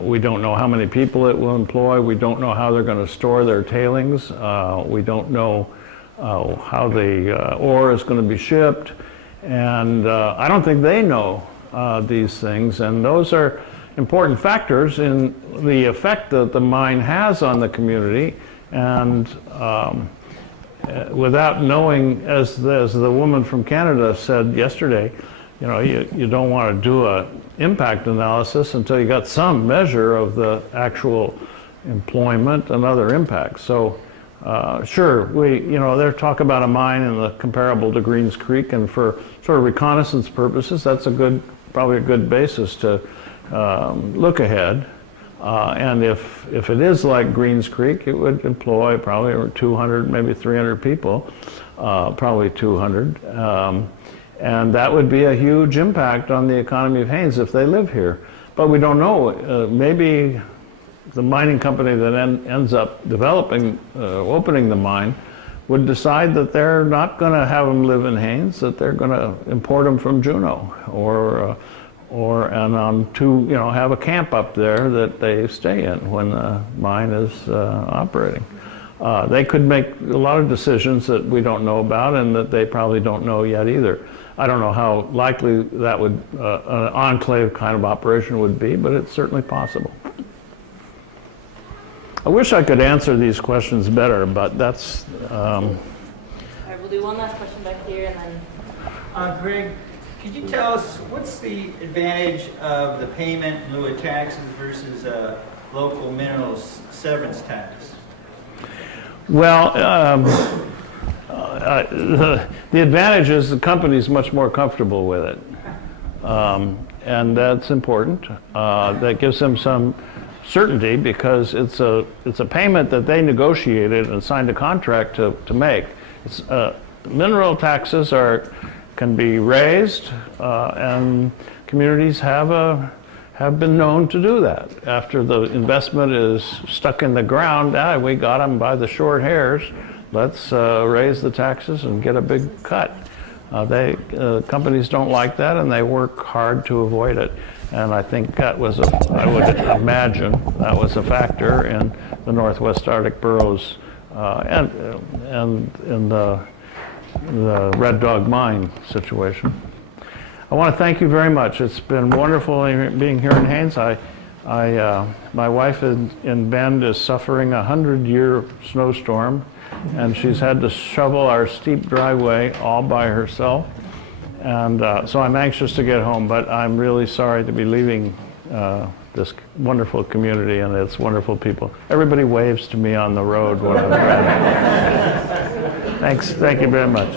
We don't know how many people it will employ. We don't know how they're going to store their tailings. We don't know how the ore is going to be shipped. And I don't think they know these things. And those are important factors in the effect that the mine has on the community. And without knowing, as the woman from Canada said yesterday, you know, you don't want to do a impact analysis until you got some measure of the actual employment and other impacts. So sure, there's talk about a mine in the comparable to Greens Creek, and for sort of reconnaissance purposes, that's probably a good basis to look ahead. And if it is like Greens Creek, it would employ probably 200, maybe 300 people, probably 200. And that would be a huge impact on the economy of Haines if they live here. But we don't know. Maybe the mining company that ends up developing, opening the mine, would decide that they're not going to have them live in Haines, that they're going to import them from Juneau, have a camp up there that they stay in when the mine is operating. They could make a lot of decisions that we don't know about and that they probably don't know yet either. I don't know how likely that would an enclave kind of operation would be, but it's certainly possible. I wish I could answer these questions better, but that's... All right, we'll do one last question back here, and then... Greg, could you tell us what's the advantage of the payment in lieu of taxes versus local mineral severance tax? Well, the advantage is the company's much more comfortable with it. And that's important. That gives them some certainty because it's a payment that they negotiated and signed a contract to make. Mineral taxes can be raised, and communities have been known to do that. After the investment is stuck in the ground, we got them by the short hairs. Let's raise the taxes and get a big cut. Companies don't like that, and they work hard to avoid it. And I think I would imagine that was a factor in the Northwest Arctic boroughs and in the Red Dog Mine situation. I want to thank you very much. It's been wonderful being here in Haines. My wife in Bend is suffering a 100-year snowstorm, and she's had to shovel our steep driveway all by herself. And so I'm anxious to get home, but I'm really sorry to be leaving this wonderful community and its wonderful people. Everybody waves to me on the road when I'm driving. Thanks. Thank you very much.